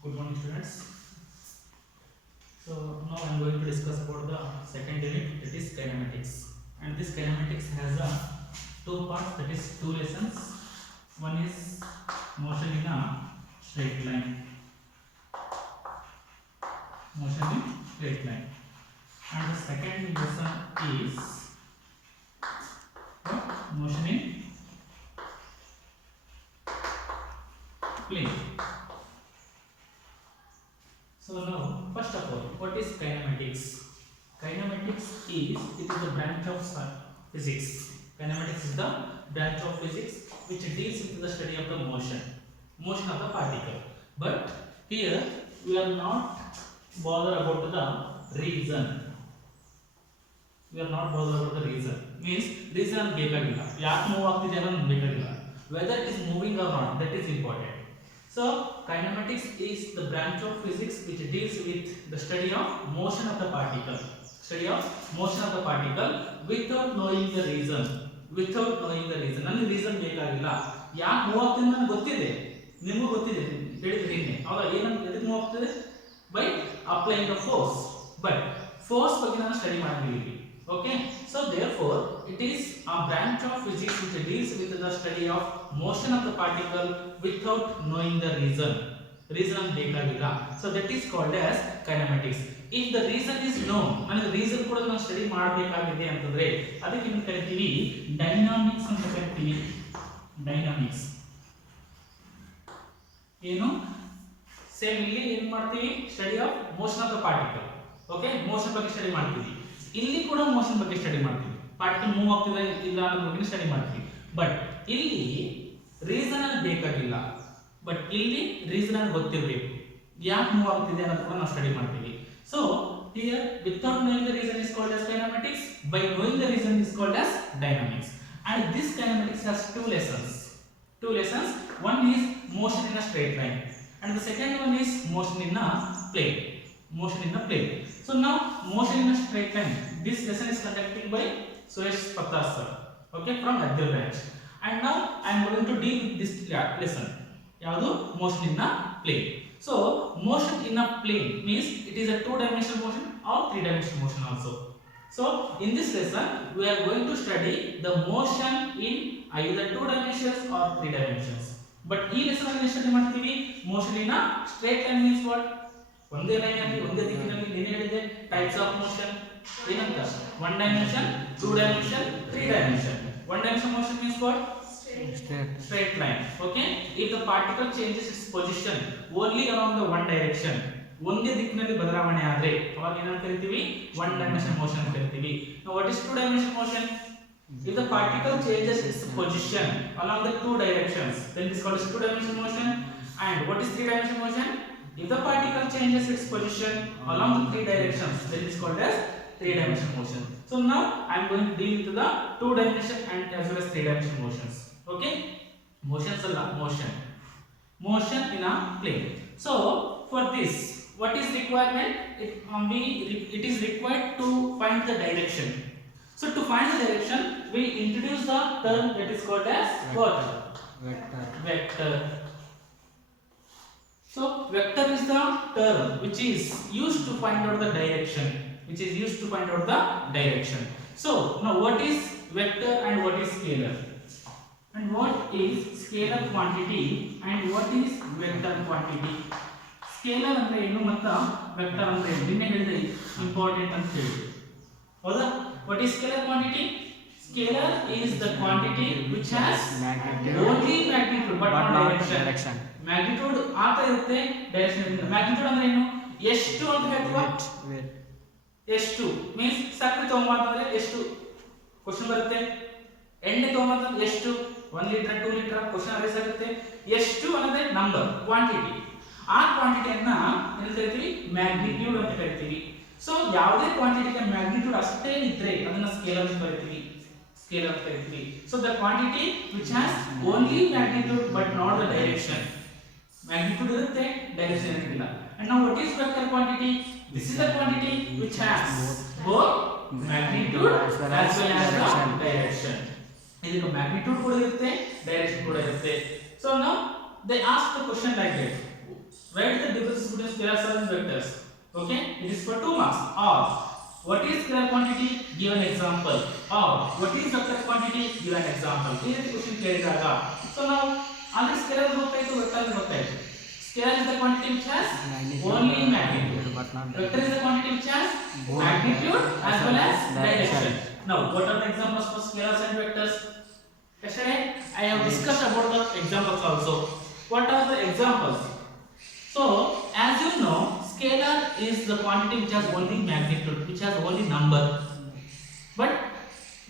Good morning, students. So now I am going to discuss about the second unit, that is kinematics. And this kinematics has two parts, that is two lessons. One is motion in a straight line, motion in straight line. And the second lesson is motion in plane. So now, first of all, what is kinematics? Kinematics is the branch of physics. Kinematics is the branch of physics which deals with the study of the motion of the particle. But here we are not bothered about the reason. We are not bothered about the reason. Means reason ಬೇಕಾಗಿಲ್ಲ. ಯಾಕೆ move ಆಗ್ತಿದೆ ಅನ್ನೋದು ಬೇಕಾಗಿಲ್ಲ. Whether it is moving or not, that is important. So kinematics is the branch of physics which deals with the study of motion of the particle. Study of motion of the particle without knowing the reason. Without knowing the reason. ನನಗೆ reason ಬೇಕಾಗಿಲ್ಲ. ಯಾಕೆ move ಆಗ್ತಿದೆ ನನಗೆ ಗೊತ್ತಿದೆ. ನಿಮಗೂ ಗೊತ್ತಿದೆ. ಹೇಳಿದ್ರಿ ನಿನ್ನೆ. ಹೌದಾ ಏನಂತ ಎದಕ್ಕೆ ಮೂವ್ ಆಗ್ತಿದೆ? By applying the force. But force ಬಗ್ಗೆ ನಾನು ಸ್ಟಡಿ ಮಾಡಿದ್ದೀವಿ. Okay, so therefore it is a branch of physics which deals with the study of motion of the particle without knowing the reason. Reason ಬೇಕಾಗಿಲ್ಲ. So that is called as kinematics. If the reason is known, ನನಗೆ reason ಕೂಡ ನಾನು study ಮಾಡಬೇಕಾಗಿದೆ ಅಂತಂದ್ರೆ ಅದಕ್ಕೆ ಏನು ಕರಿತೀವಿ? Dynamics ಅಂತ ಕರಿತೀವಿ. ಡೈನಾಮಿಕ್ಸ್ ಏನು? ಸೇಮ್ ಇಲ್ಲಿ ಏನು ಮಾಡ್ತೀವಿ? Study of motion of the particle. Okay, motion ಬಗ್ಗೆ ಸ್ಟಡಿ ಮಾಡ್ತೀವಿ. ಇಲ್ಲಿ ಕೂಡ ಮೋಷನ್ ಬಗ್ಗೆ ಸ್ಟಡಿ ಮಾಡ್ತೀವಿ. ಪಾರ್ಟಿಕಲ್ ಮೂವ್ ಆಗ್ತಿದೆ ಇಲ್ಲ ಅನ್ನೋದ್ರ ಬಗ್ಗೆ ಸ್ಟಡಿ ಮಾಡ್ತೀವಿ. ಬಟ್ ಇಲ್ಲಿ ರೀಸನ್ ಅಲ್ಲಿ ಬೇಕಾಗಿಲ್ಲ. ಬಟ್ ಇಲ್ಲಿ ರೀಸನ್ ಅಲ್ಲಿ ಗೊತ್ತಿರಬೇಕು. ಯಾಕೆ ಮೂವ್ ಆಗ್ತಿದೆ ಅನ್ನೋದು ಕೂಡ ನಾವು ಸ್ಟಡಿ ಮಾಡ್ತೀವಿ. So here without knowing the reason is called as kinematics. By knowing the reason is called as dynamics. And this kinematics has two lessons. Two lessons. One is motion in a straight line, and the second one is motion in a plane. Motion in a plane. So now motion in a straight line. This lesson is conducted by Suresh Pattar sir. Okay, from Adil branch. And now I am going to deal with this lesson. Yadu motion in a plane. So motion in a plane means it is a two-dimensional motion or three-dimensional motion also. So in this lesson we are going to study the motion in either two dimensions or three dimensions. But ಈ lesson ಅಲ್ಲಿ study ಮಾಡ್ತೀವಿ motion in a straight line means what? ಒಂದೇ line ಅಲ್ಲಿ ಒಂದೇ ದಿಕ್ಕಿನಲ್ಲಿ ಏನು ಹೇಳಿದೆ? Types of motion ಏನಂತ? One dimension, two dimension, three dimension. One dimension motion means what? Straight line. Okay, if the particle changes its position only along the one direction, ಒಂದೇ ದಿಕ್ಕಿನಲ್ಲಿ ಬದಲಾವಣೆ ಆದ್ರೆ ಅವಾಗ ಏನಂತ ಕರಿತೀವಿ? ಒನ್ ಡೈಮೆನ್ಷನ್ ಮೋಷನ್ ಅಂತ ಕರಿತೀವಿ. Now what is two dimension motion? If the particle changes its position along the two directions, then it is called as two dimension motion. And what is three dimension motion? If the particle changes its position along the three directions, then it is called as three dimension motion. So now I am going to deal with the two dimension and as well as three dimension motions. Okay, motions are motion. Motion in a plane. So for this, what is requirement? It is required to find the direction. So to find the direction, we introduce the term that is called as what? Vector. So vector is the term which is used to find out the direction. Which is used to find out the direction. So now what is vector and what is scalar? And what is scalar quantity and what is vector quantity? Scalar ಅಂದ್ರೆ ಏನು ಮತ್ತು vector ಅಂದ್ರೆ ಏನು? ನಿನ್ನೆ ಹೇಳಿದೆ important ಅಂತ ಹೇಳಿ. ಹೌದಾ? What is scalar quantity? Scalar is the quantity which has only magnitude but not direction. Magnitude ಆತ ಇರುತ್ತೆ, ಡೈರೆಕ್ಷನ್ ಇರುತ್ತೆ. ಮ್ಯಾಗ್ನಿಟ್ಯೂಡ್ ಅಂದ್ರೆ ಏನು? ಎಷ್ಟು ಅಂತ ಹೇಳ್ತೀವಾ? ಎಷ್ಟು ಮೀನ್ಸ್ ಸಕ್ಕರೆ ತಗೊಂಬಂದ್ರೆ ಎಷ್ಟು ಕ್ವಶನ್ ಬರುತ್ತೆ? ಎಣ್ಣೆ ತಗೊಂಬಂದ್ರೆ ಎಷ್ಟು? 1 ಲೀಟರ್ 2 ಲೀಟರ್ ಕ್ವಶನ್ ಅರೇಸ್ ಆಗುತ್ತೆ. ಎಷ್ಟು ಅನ್ನೋದೇ ನಂಬರ್, ಕ್ವಾಂಟಿಟಿ. ಆ ಕ್ವಾಂಟಿಟಿಯನ್ನ ಏನು ಕರಿತೀವಿ? ಮ್ಯಾಗ್ನಿಟ್ಯೂಡ್ ಅಂತ ಕರಿತೀವಿ. ಸೊ ಯಾವುದೇ ಕ್ವಾಂಟಿಟಿಗೆ ಮ್ಯಾಗ್ನಿಟ್ಯೂಡ್ ಅಷ್ಟೇ ಇದ್ರೆ ಅದನ್ನ ಸ್ಕೇಲರ್ ಅಂತ ಕರಿತೀವಿ. ಸ್ಕೇಲರ್ ಅಂತ ಕರಿತೀವಿ. So the quantity which has only magnitude but not the direction. Magnitude ಇರುತ್ತೆ, ಡೈರೆಕ್ಷನ್ ಇರಲ್ಲ. And now what is vector quantity? This is the quantity which has both magnitude as well as the direction. ಇದಕ್ಕೆ magnitude ಕೂಡ ಇರುತ್ತೆ, direction ಕೂಡ ಇರುತ್ತೆ. So now they ask the question like that. Write the differences between scalars and vectors. Okay, it is for 2 marks. Or what is scalar quantity? Give an example. Or what is vector quantity? Give an example. ಈ ರೀತಿ question ಕೇಳಿದಾಗ so ನಾವು ಅಂದ್ರೆ scalar ಗೊತ್ತಾಯ್ತು, vector ಗೊತ್ತಾಯ್ತು. Scalar is the quantity which has only magnitude. Vector is the quantity which has magnitude as well as direction. Now, what are the examples for scalars and vectors? Yesterday, I have discussed about the examples also. What are the examples? So, as you know, scalar is the quantity which has only magnitude, which has only number. But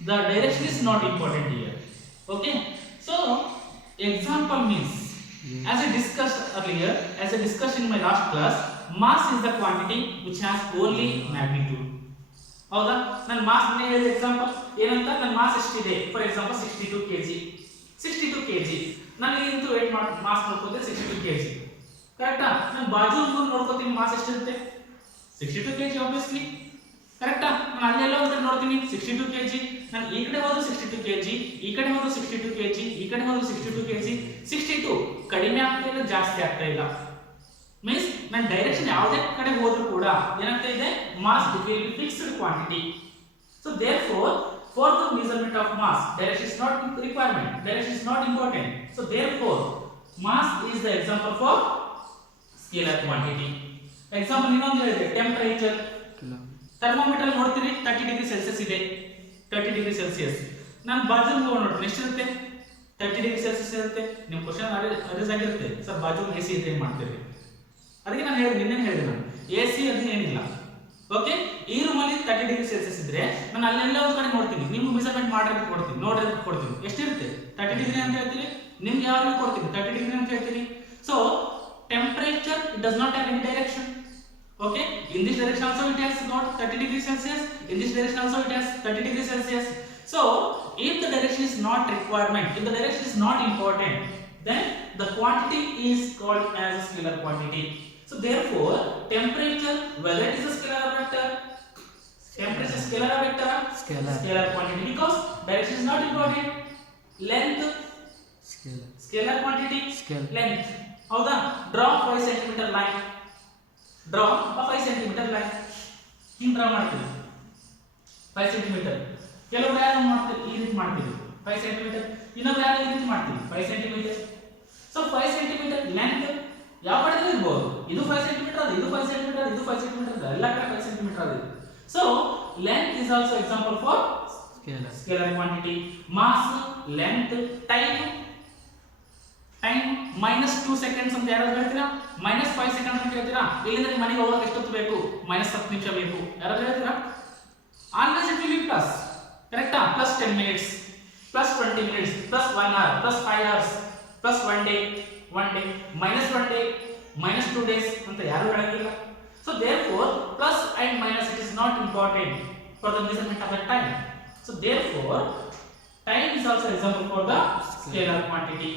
the direction is not important here. Okay? So, example means, as I discussed earlier, as I discussed in my last class, mass is the quantity which has only magnitude. ಹೌದಾ? ನನ್ನ mass ನೇ ಹೇಳಿದ example ಏನಂತ, ನನ್ನ mass ಎಷ್ಟಿದೆ, for example 62 kg. 62 kg ನಾನು ಇಂತು wait mass ನೋಡ್ಕೋತೀನಿ 62 kg. ಕರೆಕ್ಟಾ? ನಾನು ಬಾಜು ನೋಡ್ಕೋತೀನಿ ಮಾಸ್ ಎಷ್ಟಿರುತ್ತೆ 62 kg ಆಬ್ವಿಯಸ್ಲಿ. ಕರೆಕ್ಟಾ? ನಾನು ಅಲ್ಲೆಲ್ಲ ಒಂದು ನೋಡ್ತೀನಿ 62 kg. ನಾನು ಈ ಕಡೆ ಹೋದ್ರೆ 62 kg, ಈ ಕಡೆ ಹೋದ್ರೆ 62 kg, ಈ ಕಡೆ ಹೋದ್ರೆ 62 kg. 62 ಕಡಿಮೆ ಆಗ್ತಾ ಇಲ್ಲ, ಜಾಸ್ತಿ ಆಗ್ತಾ ಇಲ್ಲ. ಮೀನ್ಸ್ ನನ್ನ ಡೈರೆಕ್ಷನ್ ಯಾವುದೇ ಕಡೆ ಹೋದ್ರೂ ಕೂಡ ಏನಾಗ್ತಾ ಇದೆ, mass will be fixed quantity. So therefore, for the measurement of mass, direction is not requirement, direction is not important. So therefore, mass is the example for scalar quantity. Example ಇನ್ನೊಂದು ಹೇಳಿದೆ, temperature. Thermometer ನೋಡ್ತೀರಿ 30 degree Celsius ಇದೆ, 30 degree Celsius. ನಾನು ಬಾಜು ನೋಡ್ರಿ ಎಷ್ಟಿರುತ್ತೆ, 30 degree Celsius ಇರುತ್ತೆ. ನಿಮ್ಮ ಕ್ವಶನ್ ಅರೇಸ್ ಆಗಿರುತ್ತೆ, ಸರ್ ಬಾಜು AC ಇದ್ರೆ ಏನು ಮಾಡ್ತೀರಿ? ಅದಕ್ಕೆ ನಾನು ನಿನ್ನೆ ಹೇಳಿದೆ, ನಾನು AC ಅದು ಏನಿಲ್ಲ. ಓಕೆ, ಈ ರೂಮಲ್ಲಿ 30 ಡಿಗ್ರಿ ಸೆಲ್ಸಿಯಸ್ ಇದ್ರೆ ನಾನು ಅಲ್ಲೆಲ್ಲ ಒಂದು ಕಡೆ ನೋಡ್ತೀನಿ, ನಿಮ್ಗೆ ಮೆಜರ್ಮೆಂಟ್ ಮಾಡೋದಕ್ಕೆ ಕೊಡ್ತೀನಿ, ನೋಡೋದಕ್ಕೆ ಕೊಡ್ತೀನಿ. ಎಷ್ಟಿರುತ್ತೆ 30 ಡಿಗ್ರಿ ಅಂತ ಹೇಳ್ತೀರಿ, ನಿಮ್ಗೆ ಯಾವಾಗ ಕೊಡ್ತೀನಿ 30 ಡಿಗ್ರಿ ಅಂತ ಹೇಳ್ತೀನಿ. So temperature it does not have any direction. Okay, in this direction also it has got 30 degrees Celsius, in this direction also it has 30 degrees Celsius. So if the direction is not requirement, if the direction is not important, then the quantity is called as a scalar quantity. So therefore, temperature, whether it is a scalar or vector, temperature scalar or vector, scalar quantity, because direction is not important. Length, scalar quantity, length. ಹೌದಾ? Draw 5 cm line. Draw 5 cm line ಹಿಂಗೆ draw ಮಾಡ್ತೀವಿ 5 cm. ಕೆಲವರು ಯಾರು ಮಾಡ್ತೀವಿ ಈ ರೀತಿ ಮಾಡ್ತೀವಿ 5 cm, ಇನ್ನೊಬ್ರು ಯಾರು ಈ ರೀತಿ ಮಾಡ್ತೀವಿ 5 cm. ಸೊ 5 cm ಲೆಂತ್ ಯಾವ ಕಡೆ ಇರಬಹುದು, ಇದು 5 cm ಅದು, ಇದು 5 cm ಅದು, ಇದು 5 cm ಅದು, ಎಲ್ಲ ಕಡೆ 5 cm ಅದು. So length is also example for scalar quantity. Mass, length, time -2 seconds ಅಂತ ಯಾರು ಹೇಳ್ತೀರಾ, -5 seconds ಅಂತ ಹೇಳ್ತೀರಾ. ಇಲ್ಲಿಂದ ನಿಮ್ಮ ಮನೆಗೆ ಹೋಗಕ್ಕೆ ಎಷ್ಟೊತ್ತು ಬೇಕು, -10 ನಿಮಿಷ ಬೇಕು, ಯಾರು ಹೇಳ್ತೀರಾ? Always it will be plus. ಕರೆಕ್ಟಾ? +10 minutes, +20 minutes, +1 hour, +5 hours, +1 day, -1 day, -2 days ಅಂತ ಯಾರು ಹೇಳಂಗಿಲ್ಲ. So therefore plus and minus it is not important for the measurement of the time. So therefore time is also example for the scalar quantity.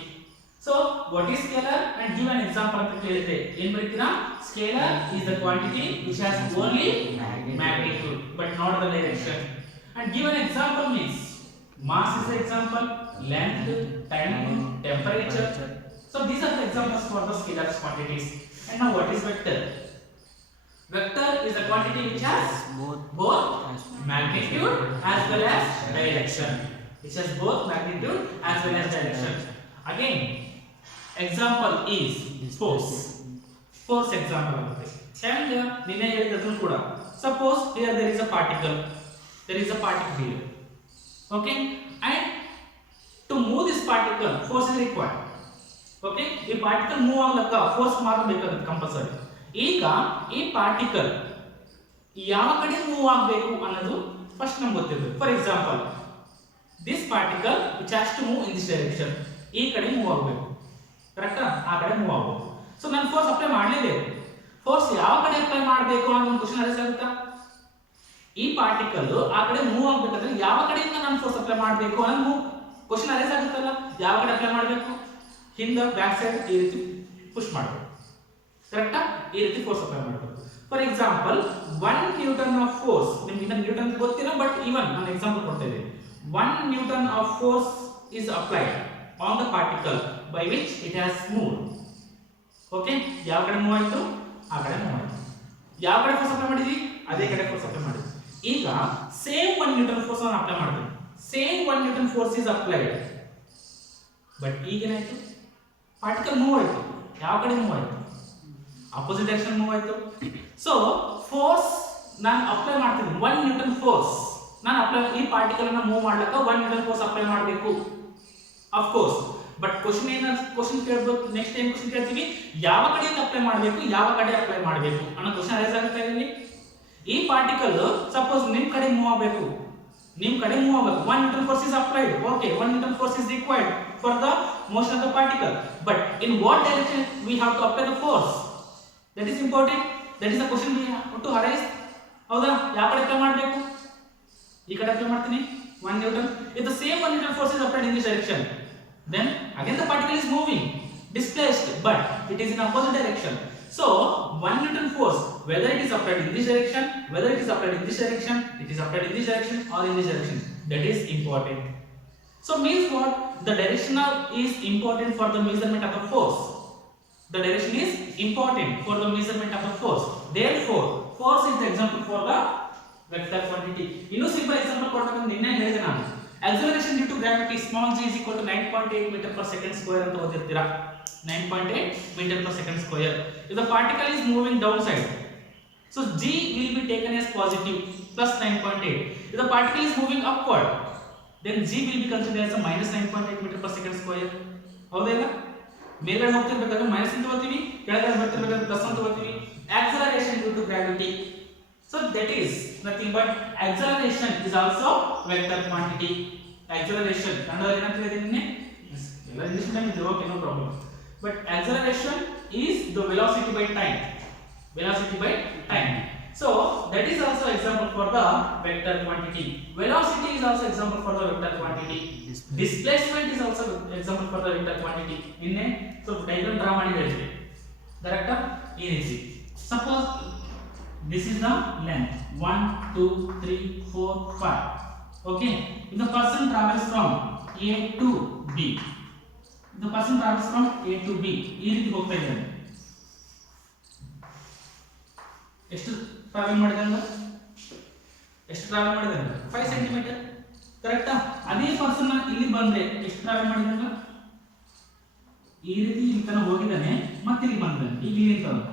So what is scalar and give an example ಅಂತ ಕೇಳಿದೆ. ಏನು ಬರೀತೀರಾ? Scalar is the quantity which has only magnitude but not the direction. And give an example means mass is the example, length, time, temperature. So these are the examples for the scalar quantities. And now what is vector? Vector is a quantity which has both magnitude as well as direction. Which has both magnitude as well as direction. Again, example is force. Force example ಆಗುತ್ತೆ. ಹೆಂಗೆ ನಿನ್ನೆ ಹೇಳಿದ್ರು ಕೂಡ. Suppose here there is a particle. There is a particle here. Okay? And to move this particle, force is required. Okay? ಈ particle move ಆಗಲಕ್ಕ force ಮಾಡಬೇಕಾಗುತ್ತೆ compulsory. ಈಗ ಈ ಪಾರ್ಟಿಕಲ್ ಯಾವ ಕಡೆ ಮೂವ್ ಆಗಬೇಕು ಅನ್ನೋದು ಫಸ್ಟ್ ನಮ್ಗೆ ಗೊತ್ತಿರಬೇಕು. For example this particle which has to move in this direction, ಈ ಕಡೆ ಮೂವ್ ಆಗಬೇಕು. ಕರೆಕ್ಟಾ? ಆ ಕಡೆ ಮೂವ್ ಆಗಬೇಕು. ಸೊ ನಾನು ಫೋರ್ಸ್ ಅಪ್ಲೈ ಮಾಡಲೇಬೇಕು. ಫೋರ್ಸ್ ಯಾವ ಕಡೆ ಅಪ್ಲೈ ಮಾಡಬೇಕು ಅನ್ನೋ ಒಂದು ಕ್ವಶನ್ ಅರೇಸ್ ಆಗುತ್ತಾ? ಈ ಪಾರ್ಟಿಕಲ್ ಆ ಕಡೆ ಮೂವ್ ಆಗಬೇಕಾದ್ರೆ ಯಾವ ಕಡೆಯಿಂದ ನಾನು ಫೋರ್ಸ್ ಅಪ್ಲೈ ಮಾಡಬೇಕು ಅನ್ನೋ ಕ್ವಶನ್ ಅರೇಸ್ ಆಗುತ್ತಲ್ಲ. ಯಾವ ಕಡೆ ಅಪ್ಲೈ ಮಾಡಬೇಕು? ಹಿಂದೆ ಬ್ಯಾಕ್ ಸೈಡ್ ಈ ರೀತಿ ಪುಷ್ ಮಾಡಬೇಕು. ಕರೆಕ್ಟಾ? ಈ ರೀತಿ ಫೋರ್ಸ್ ಅಪ್ಲೈ ಮಾಡಬೇಕು. For example 1 Newton of force, ನಿಮಗೆ ಇನ್ನ ನ್ಯೂಟನ್ ಗೊತ್ತಿಲ್ಲ ಬಟ್ ಈವನ್ ನಾನು ಎಕ್ಸಾಂಪಲ್ ಕೊಡ್ತಾ ಇದ್ದೀನಿ. 1 Newton of force is applied on the particle by which it has moved. Okay, ಯಾವ ಕಡೆ ಮೂವ್ ಆಯ್ತು? ಆ ಕಡೆ ಮೂವ್ ಆಯ್ತು. ಯಾವ ಕಡೆ ಫೋರ್ಸ್ ಅಪ್ಲೈ ಮಾಡಿದ್ವಿ ಅದೇ ಕಡೆ ಫೋರ್ಸ್ ಅಪ್ಲೈ ಮಾಡಿದ್ವಿ. ಈಗ ಸೇಮ್ 1 ನ್ಯೂಟನ್ ಫೋರ್ಸ್ ಅನ್ನು ಅಪ್ಲೈ ಮಾಡ್ತೀವಿ. Same 1 Newton force is applied. But ಈಗ ಏನಾಯ್ತು, ಪಾರ್ಟಿಕಲ್ ಮೂವ್ ಆಯ್ತು. ಯಾವ ಕಡೆ ಮೂವ್ ಆಯ್ತು? ಅಪೋಸಿಟ್ ಡೈರೆಕ್ಷನ್ ಮೂವ್ ಆಯ್ತು. ಸೊ ಫೋರ್ಸ್ ನಾನು ಅಪ್ಲೈ ಮಾಡ್ತೀನಿ 1 ನ್ಯೂಟನ್ ಫೋರ್ಸ್. ನಾನು ಅಪ್ಲೈ ಈ ಪಾರ್ಟಿಕಲ್ ಅನ್ನು ಮೂವ್ ಮಾಡ್ಲಿಕ್ಕೆ 1 ನ್ಯೂಟನ್ ಫೋರ್ಸ್ ಅಪ್ಲೈ ಮಾಡಬೇಕು ಆಫ್ ಕೋರ್ಸ್. ಬಟ್ ಕ್ವಶನ್ ಕೇಳಬೇಕು. ನೆಕ್ಸ್ಟ್ ಟೈಮ್ ಕ್ವಶನ್ ಕೇಳ್ತೀವಿ, ಯಾವ ಕಡೆಯಿಂದ ಅಪ್ಲೈ ಮಾಡಬೇಕು, ಯಾವ ಕಡೆ ಅಪ್ಲೈ ಮಾಡಬೇಕು ಅನ್ನೋ ಕ್ವಶನ್ ಅರೈಸ್ ಆಗುತ್ತೆ ಇಲ್ಲಿ. ಈ ಪಾರ್ಟಿಕಲ್ ಸಪೋಸ್ ನಿಮ್ ಕಡೆ ಮೂವ್ ಆಗಬೇಕು, 1 Newton force is applied. Okay, 1 Newton force is required for the motion of the particle, but in what direction we have to apply the force? That is important. That is the question we have to arise. ಹೌದಾ? ಯಾವ ಕಡೆ apply ಮಾಡಬೇಕು? ಈ ಕಡೆ apply ಮಾಡ್ತೀನಿ 1 Newton. If the same 1 Newton force is applied in this direction, then again the particle is moving, displaced, but it is in opposite direction. So 1 Newton force, whether it is applied in this direction, whether it is applied in this direction, it is applied in this direction or in this direction, that is important. So means what? The direction is important for the measurement of the force. The direction is important for the measurement of the force. Therefore, force is the example for the vector quantity. ಇನ್ನು simple example ಕೊಡ್ತಕ್ಕಂತ ನಿನ್ನೆ ಹೇಳಿದೆ ನಾನು. Acceleration due to gravity small g is equal to 9.8 meter per second square ಅಂತ ಓದಿರ್ತೀರಾ. 9.8 meter per second square. If the particle is moving downside, so g will be taken as positive plus 9.8. If the particle is moving upward, then g will be considered as a minus 9.8 meter per second square. ಹೌದಾ? ಇಲ್ಲ ಮೇಲ್ಗಡೆ ಹೋಗ್ತಿರ್ಬೇಕಾದ್ರೆ minus ಅಂತ ತಗೋತೀವಿ, ಕೆಳಗಡೆ ಬರ್ತಿರ್ಬೇಕಾದ್ರೆ plus ಅಂತ ತಗೋತೀವಿ. Acceleration due to gravity, so that is nothing but acceleration is also vector quantity. Acceleration ಕನ್ನಡದಲ್ಲಿ ಏನಂತ ಹೇಳಿದ್ದೀನಿ ನಿನ್ನೆ? ಎಲ್ಲ ಇಂಗ್ಲಿಷ್ ಮೀಡಿಯಂ ಇದೆ, okay, no problem. But acceleration is the velocity by time. Velocity by time. So that is also example for the vector quantity. Velocity is also example for the vector quantity. Displacement is also example for the vector quantity. ಇನ್ನೇ so diagram draw ಮಾಡಿ ಹೇಳಿದ್ವಿ, ಕರೆಕ್ಟಾ? ಈ ರೀತಿ suppose this is the length 1 2 3 4 5. Okay, if the person travels from A to B, the person travels from A to B, ಈ ರೀತಿ ಹೋಗ್ತಾ ಇದ್ದಾನೆ. ಎಷ್ಟು ಟ್ರಾವೆಲ್ ಮಾಡಿದಾನೆ? 5 ಸೆಂಟಿಮೀಟರ್, ಕರೆಕ್ಟಾ? ಅದೇ ಪರ್ಸನ್ ಇಲ್ಲಿ ಬಂದ್ರೆ ಎಷ್ಟು ಟ್ರಾವೆಲ್ ಮಾಡಿದಾನೆ? ಈ ರೀತಿ ಇಲ್ಲಿ ತನಕ ಹೋಗಿದ್ದಾನೆ, ಮತ್ತೆ ಇಲ್ಲಿ ಬಂದಾನೆ. ಈಗ ಇಲ್ಲಿ ನಿಂತವನು,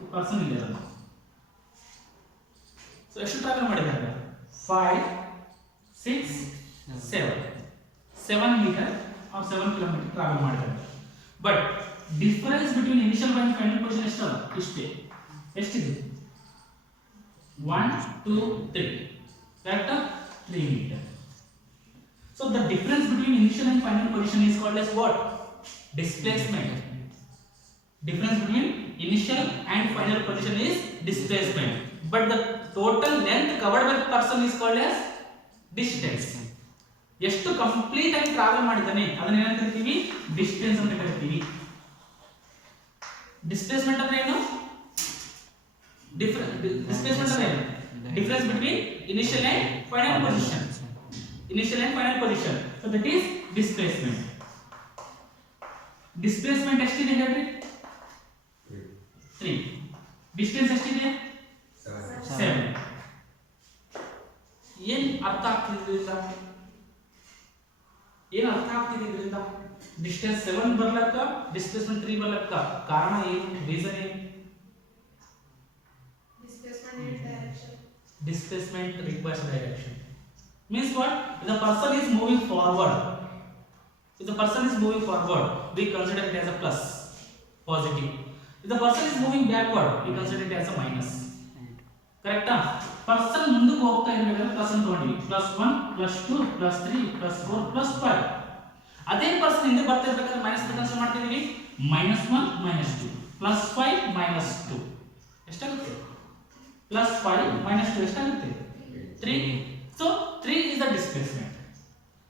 ಈ ಪರ್ಸನ್ ಇಲ್ಲಿ ಇರೋದು. ಸೊ ಎಷ್ಟು ಟ್ರಾವೆಲ್ ಮಾಡಿದಾನೆ? 5 6 7 ಮೀಟರ್ or 7 ಕಿಲೋಮೀಟರ್ ಟ್ರಾವೆಲ್ ಮಾಡಿದಾನೆ. But difference between initial and final position ಎಷ್ಟಲ್ಲ? ಇಷ್ಟೇ. ಎಷ್ಟಿದೆ? 1 2 3, ಕರೆಕ್ಟಾ? 3 meter. So the difference between initial and final position is called as what? Displacement. Difference between initial and final position is displacement. But the total length covered by the person is called as distance. ಎಷ್ಟು complete ಆಗಿ travel ಮಾಡಿದಾನೆ ಅದನ್ನ ಏನಂತ ಕರಿತೀವಿ? Distance ಅಂತ ಕರಿತೀವಿ. Displacement ಅಂದ್ರೆ ಏನು? Displacement ಅಂದ್ರೆ ಏನು? Difference between initial and final position. Initial and final position. So that is displacement. Displacement ಎಷ್ಟಿದೆ ಹೇಳ್ರಿ? 3. Distance ಎಷ್ಟಿದೆ? 7. ಏನು ಅರ್ಥ ಆಗ್ತಿದೆ ಇದರಿಂದ? ಡಿಸ್ಟೆನ್ಸ್ 7 ಬರ್ಲಕ್ಕ, ಡಿಸ್ಪ್ಲೇಸ್ಮೆಂಟ್ 3 ಬರ್ಲಕ್ಕ ಕಾರಣ ಏನು? ರೀಸನ್ ಏನು? Displacement requires direction. Means what? If the person is moving forward, we consider it as a plus, positive. If the person is moving backward, we consider it as a minus. Correct? Person ಮುಂದಕ್ಕೆ ಹೋಗ್ತಾ ಇರಬೇಕಾದ್ರೆ plus ಅಂತ ತಗೊಂಡಿವಿ. +1 +2 +3 +4 +5. ಅದೇ person ಹಿಂದೆ ಬರ್ತಾ ಇರಬೇಕಾದ್ರೆ minus consider ಮಾಡ್ತಿದೀವಿ. -1 -2 +5 -2 ಎಷ್ಟಾಗುತ್ತೆ? +5 -2 ಎಷ್ಟಾಗುತ್ತೆ? 3. So 3 is the displacement.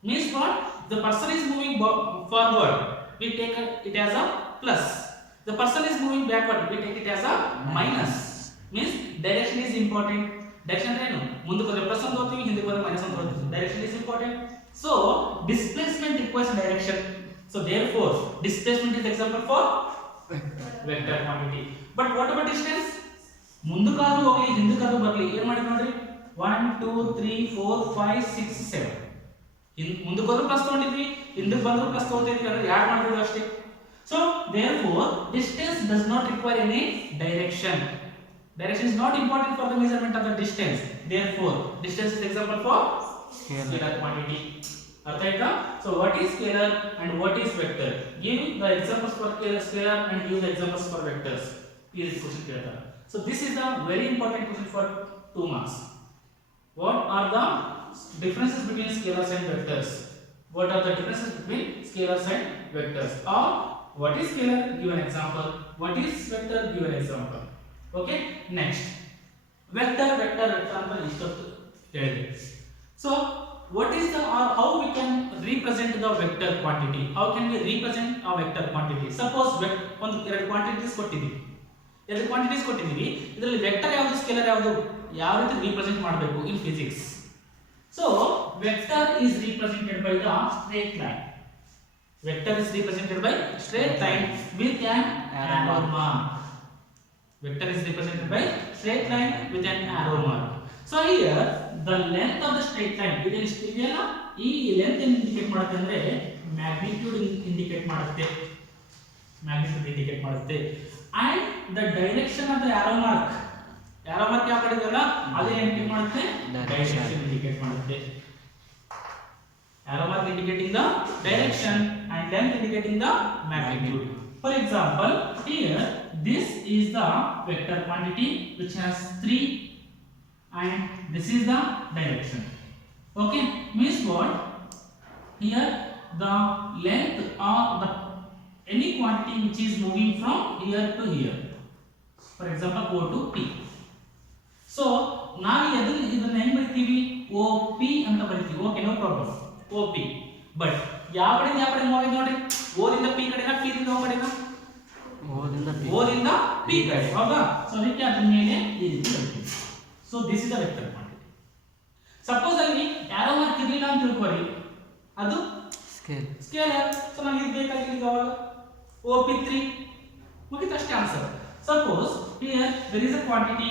Means what? The person is moving forward, we take it as a plus. The person is moving backward, we take it as a minus. Means direction is important. Direction ಏನು? ಮುಂದಕ್ಕೆ ಹೋದ್ರೆ plus ಅಂತ ಹೋಗ್ತೀವಿ, ಹಿಂದಕ್ಕೆ ಹೋದ್ರೆ minus ಅಂತ ಹೋಗ್ತೀವಿ. Direction is important. So displacement requires direction. So therefore displacement is example for vector quantity. But what about distance? ಮುಂದಕ್ಕಾದ್ರೂ ಹೋಗ್ಲಿ ಹಿಂದಕ್ಕಾದ್ರೂ ಬರಲಿ ಏನು ಮಾಡಿ ನೋಡ್ರಿ 1 2 3 4 5 6 7 ಮುಂದಕ್ಕೆ ಹೋದ್ರೂ ಪ್ಲಸ್ ತಗೊಂಡಿದ್ವಿ ಹಿಂದಕ್ಕೆ ಬಂದ್ರು ಪ್ಲಸ್ ತಗೊಂಡಿದ್ವಿ ಅಂದ್ರೆ ಯಾಡ್ ಮಾಡಬೇಕು ಅಷ್ಟೇ. So therefore distance does not require any direction. Direction is not important for the measurement of the distance. Therefore distance is example for scalar quantity. Artha aita? So what is scalar and what is vector? Give the examples for scalar and give the examples for vectors. Here is question keta. So this is the very important question for 2 marks. What are the differences between scalars and vectors? What are the differences between scalars and vectors? Or what is scalar? Give an example. What is vector? Give an example. Okay. Next, vector ಅಂತ ಇಷ್ಟೊತ್ತು ಹೇಳಿದೆ. So what is the or how we can represent the vector quantity? How can we represent a vector quantity? Suppose ಒಂದು ಎರಡು quantities ಕೊಟ್ಟಿದ್ದೀವಿ, ಎರಡು quantities ಕೊಟ್ಟಿದ್ದೀವಿ, ಇದರಲ್ಲಿ vector ಯಾವುದು ಸ್ಕೇಲರ್ ಯಾವುದು ಯಾವ ರೀತಿ ರಿಪ್ರೆಸೆಂಟ್ ಮಾಡಬೇಕು ಇನ್ physics. So vector is represented by the straight line. Vector is represented by straight line with an arrow mark. Vector is represented by straight line with an arrow mark. So here the length of the straight line ಇದೆಯಲ್ಲ ಈ length indicate ಮಾಡುತ್ತೆ ಅಂದ್ರೆ magnitude indicate ಮಾಡುತ್ತೆ, magnitude indicate ಮಾಡುತ್ತೆ. And the direction of the arrow mark ಯಾವ ಕಡೆ ಇದೆಯಲ್ಲ ಅದೇ ಇಂಡಿಕೇಟ್ ಮಾಡುತ್ತೆ, ಡೈರೆಕ್ಷನ್ ಇಂಡಿಕೇಟ್ ಮಾಡುತ್ತೆ. Arrow mark indicating the direction and length indicating the magnitude. For example, here this is the vector quantity which has 3 and this is the direction. Okay, means what? Here the length or the any quantity which is moving from here to here. For example, O to P. So ನಾವು ಇದನ್ನ ಹೆಂಗ್ ಬರೀತೀವಿ? OP ಅಂತ ಬರೀತೀವಿ. Okay, no problem. OP. But ಯಾವ ಕಡೆ move ಆಗಿದೆ ನೋಡ್ರಿ, O ದಿಂದ P ಕಡೆನಾ, P ದಿಂದ O ಕಡೆನಾ? O ದಿಂದ P ಕಡೆ, ಹೌದಾ? ಸೊ ಅದಕ್ಕೆ ಅದರ ಮೇಲೆ ಈ ರೀತಿ ಬರೀತೀವಿ. So this is the vector quantity. Suppose ಅಲ್ಲಿ ಆರೋ ಮಾರ್ಕ್ ಇರಲಿಲ್ಲ ಅಂತ ತಿಳ್ಕೊರಿ, ಅದು ಸ್ಕೇಲರ್. ಸೊ ನಮಗೆ ಇದು ಬೇಕಾಗಿಲ್ಲ ಅವಾಗ OP3 ಮುಗಿತು ಅಷ್ಟೇ answer. Suppose here there is a quantity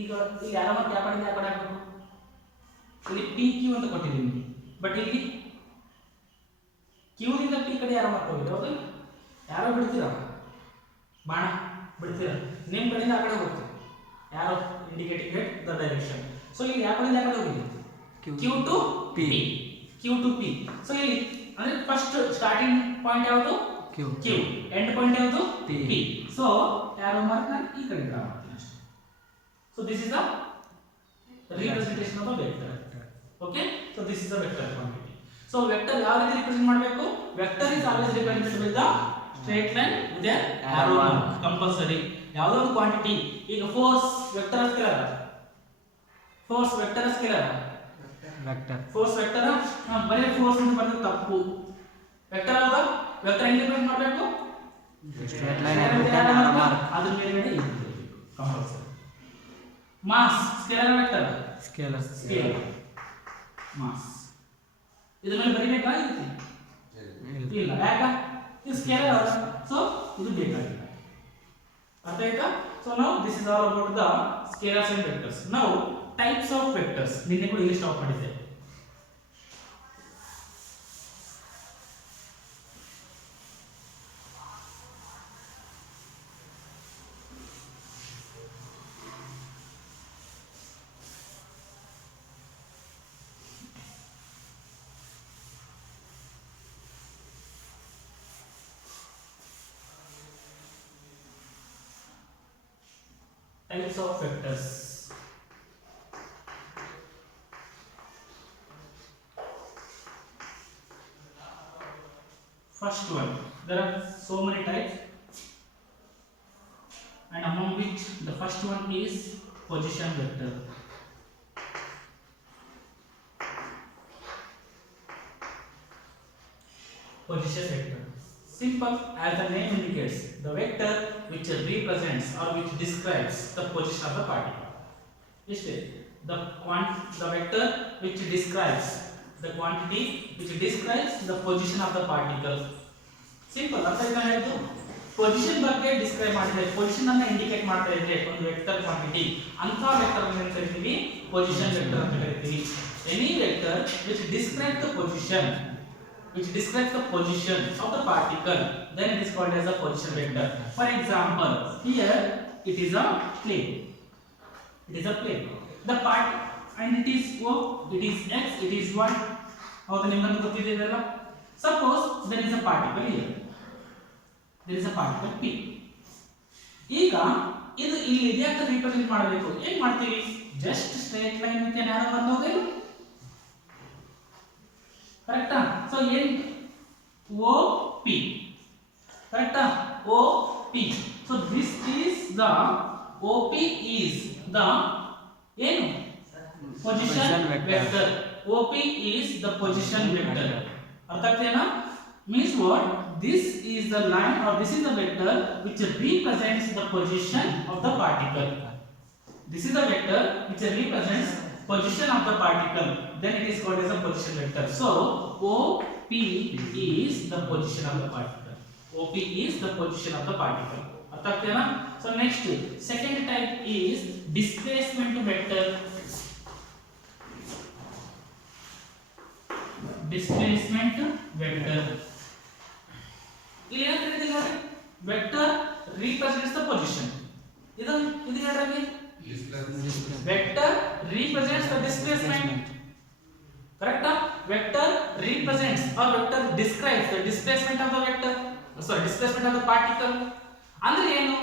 ಈಗ ಇಲ್ಲಿ ಆರೋ ಮಾರ್ಕ್ ಯಾವ ಕಡೆ ಹಾಕಬೇಕು? ಇಲ್ಲಿ PQ ಅಂತ ಕೊಟ್ಟಿದ್ದೀನಿ, ಬಟ್ ಇಲ್ಲಿ Q ದಿಂದ P ಕಡೆ ಆರೋ ಮಾರ್ಕ್ ಹೋಗಿದೆ, ಹೌದಾ? ಯಾರೋ ಬಿಡ್ತೀರಾ, ಬಾಣ ಬಿಡ್ತೀರಾ, ನಿಮ್ಮ ಕಡೆಯಿಂದ ಆ ಕಡೆ ಹೋಗ್ತೀರಾ, ಯಾರೋ ಇಂಡಿಕೇಟಿಂಗ್ ದ ಡೈರೆಕ್ಷನ್. ಸೊ ಇಲ್ಲಿ ಯಾವ ಕಡೆಯಿಂದ ಆ ಕಡೆ ಹೋಗಿದೆ? Q to P. Q to P. So ಇಲ್ಲಿ ಅಂದ್ರೆ ಫಸ್ಟ್ ಸ್ಟಾರ್ಟಿಂಗ್ ಪಾಯಿಂಟ್ ಯಾವುದು? Q. ಎಂಡ್ ಪಾಯಿಂಟ್ ಯಾವುದು? P. ಸೊ ಆರೋ ಮಾರ್ಕ್ ನಾನು ಈ ಕಡೆ ಡ್ರಾ ಮಾಡ್ತೀನಿ ಅಷ್ಟೇ. So this is the representation of a vector. Okay, so this is the vector quantity. So vector ಯಾವ ರೀತಿ ರಿಪ್ರೆಸೆಂಟ್ ಮಾಡಬೇಕು? Vector is always represented by the straight line with an arrow mark compulsory. ಯಾವುದೋ ಒಂದು quantity, ಈಗ force vector scalar, force vector scalar, force vector ಬರೀ force ಅಂತ ಬರೆದ್ರೆ ತಪ್ಪು. ವೆಕ್ಟರ್ ಯಾವುದು? ವೆಕ್ಟರ್ ಹೆಂಗೆ ರಿಪ್ರೆಸೆಂಟ್ ಮಾಡಬೇಕು? Straight line with an arrow mark, ಅದರ ಮೇಲೆ ಇರಬೇಕು compulsory. Mass scalar vector, scalar mass ಇದರ ಮೇಲೆ ಬರಿಬೇಕಾ? ಇಲ್ಲ, ಯಾಕ? ಇದು ಸ್ಕೇಲರ್, ಸೊ ಇದು ಬೇಕಾಗಿಲ್ಲ. ಅರ್ಥ ಆಯ್ತಾ? So now this is all about the scalars and vectors. Now types of vectors, ನಿನ್ನೆ ಕೂಡ ಇಲ್ಲಿ ಸ್ಟಾಪ್ ಮಾಡಿದ್ದೆ. Types of vectors. First one, there are so many types, and among which the first one is position vector. position vector. Simple, as the name indicates, the vector which represents or which describes the position of the particle. Ishte, the vector which describes the quantity which describes the position of the particle. Simple, ಅರ್ಥ ಆಯ್ತಾ ಹೇಳಿದ್ದು? Position ಬಗ್ಗೆ describe ಮಾಡಿದ್ರೆ, position ಅನ್ನು indicate ಮಾಡ್ತಾ ಇದ್ರೆ ಒಂದು vector quantity, ಅಂತ ವೆಕ್ಟರ್ ಅನ್ನು ಏನು ಕರಿತೀವಿ? ಪೊಸಿಷನ್ ವೆಕ್ಟರ್ ಅಂತ ಕರಿತೀವಿ. Any vector which describes the position of the particle, then it is called as a position vector. For example, here it is a plane. The part and it is O, it is X, it is Y. ಹೌದು, ನಿಮಗೆ ಗೊತ್ತಿದೆ ಇದೆಲ್ಲ. Suppose there is a particle here. There is a particle P. ಈಗ ಇದು ಇಲ್ಲಿ ಇದೆ ಅಂತ represent ಮಾಡಬೇಕು. ಏನು ಮಾಡ್ತೀವಿ? Just straight line with on arrow ಬಂದು ಹೋಗಲ್ಲ. ಕರೆಕ್ಟಾ? ಸೊ ಏನು OP, ಕರೆಕ್ಟಾ? OP. So this is the OP is the ಏನು position vector. OP is the position vector. ಅರ್ಥ ಆಗ್ತೇನಾ? Means what? This is the line or this is the vector which represents the position of the particle. This is the vector which represents position of the particle. Then it is called as a position vector. So OP is the position of the particle. OP is the position of the particle. ಅರ್ಥ ಆಗ್ತೇನಾ? So next, second type is displacement vector. Displacement vector. ಇಲ್ಲಿ ಏನು ಹೇಳ್ತೀವಿ ನೋಡಿ? Vector represents the position. ಇದು ಹೇಳ್ರಿ, vector represents the displacement. ಕರೆಕ್ಟಾ? Vector represents or vector describes the displacement of the vector. Displacement of the particle. ಅಂದ್ರೆ ಏನು?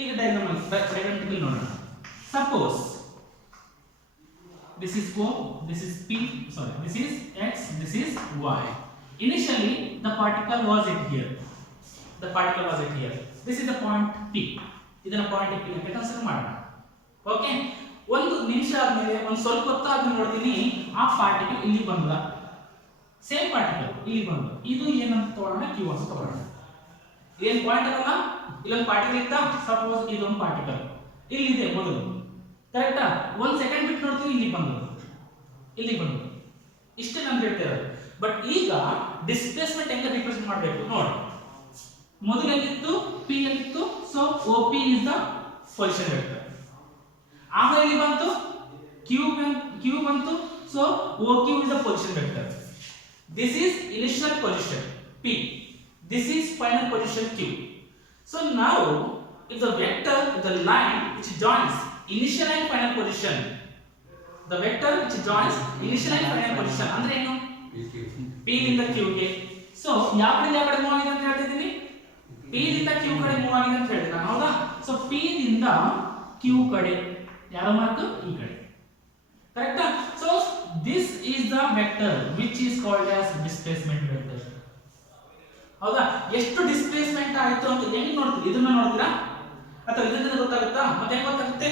ಈಗ ಡಯಾಗ್ರಾಮ್ ನೋಡೋಣ. Suppose this is O, this is P, this is X, this is Y. Initially the particle was at here. This is the point P. ಇದನ್ನ point P ಅಂತ consider ಮಾಡೋಣ. Okay, ಒಂದು ನಿಮಿಷ ಆದ್ಮೇಲೆ ಒಂದು ಸ್ವಲ್ಪ ಹೊತ್ತು ಆದ್ಮೇಲೆ ನೋಡ್ತೀನಿ ಆ ಪಾರ್ಟಿಕಲ್ ಇಲ್ಲಿ ಬಂದ. ಸೇಮ್ ಪಾರ್ಟಿಕಲ್ ಇಲ್ಲಿ ಬಂದು ಇದು ಏನಂತ ತಗೊಳ್ಳೋಣ? Q ಅಂತ ತಗೊಳ್ಳೋಣ. ಏನು ಪಾಯಿಂಟ್ ಅಲ್ಲ, ಇಲ್ಲೊಂದು ಪಾರ್ಟಿಕಲ್ ಇತ್ತ. ಸಪೋಸ್ ಇದೊಂದು ಪಾರ್ಟಿಕಲ್ ಇಲ್ಲಿದೆ ಮೊದಲು, ಕರೆಕ್ಟಾ? ಒಂದು ಸೆಕೆಂಡ್ ಬಿಟ್ಟು ನೋಡ್ತೀವಿ ಇಲ್ಲಿ ಬಂದು. ಇಷ್ಟೇ ನಾನು ಹೇಳ್ತಿರೋದು. ಬಟ್ ಈಗ ಡಿಸ್ಪ್ಲೇಸ್ಮೆಂಟ್ ಹೆಂಗೆ ರಿಪ್ರೆಸೆಂಟ್ ಮಾಡಬೇಕು ನೋಡಿ. ಮೊದಲಲ್ಲಿತ್ತು P ಅಲ್ಲಿತ್ತು. So OP is the position vector. ಆಮೇಲೆ ಇಲ್ಲಿ ಬಂತು Q ಬಂತು. So OQ is the position vector. This is initial position P. This is final position Q. So now if the vector, the line which joins initial and final position, the vector which joins initial and final position ಅಂದ್ರೆ ಏನು? P ದಿಂದ Q ಗೆ. So ಯಾವ ಕಡೆ move ಆಗಿದೆ ಅಂತ ಹೇಳ್ತಿದ್ದೀನಿ? P ದಿಂದ Q ಕಡೆ ಮೂವ್ ಆಗಿದೆ ಅಂತ ಹೇಳ್ತೀನಿ ನಾನು, ಹೌದಾ? ಸೊ P ದಿಂದ Q ಕಡೆ ಯಾವ ಮಾರ್ಕ್? ಈ ಕಡೆ, ಕರೆಕ್ಟಾ? So this is the vector which is called as displacement vector. ಹೌದಾ? ಎಷ್ಟು ಡಿಸ್ಪ್ಲೇಸ್ಮೆಂಟ್ ಆಯಿತು ಅಂತ ಹೆಂಗ್ ನೋಡ್ತೀವಿ? ಇದನ್ನ ನೋಡ್ತೀರಾ ಅಥವಾ ಇದರಿಂದ ಗೊತ್ತಾಗುತ್ತಾ? ಮತ್ತೆ ಹೆಂಗ್ ಗೊತ್ತಾಗುತ್ತೆ?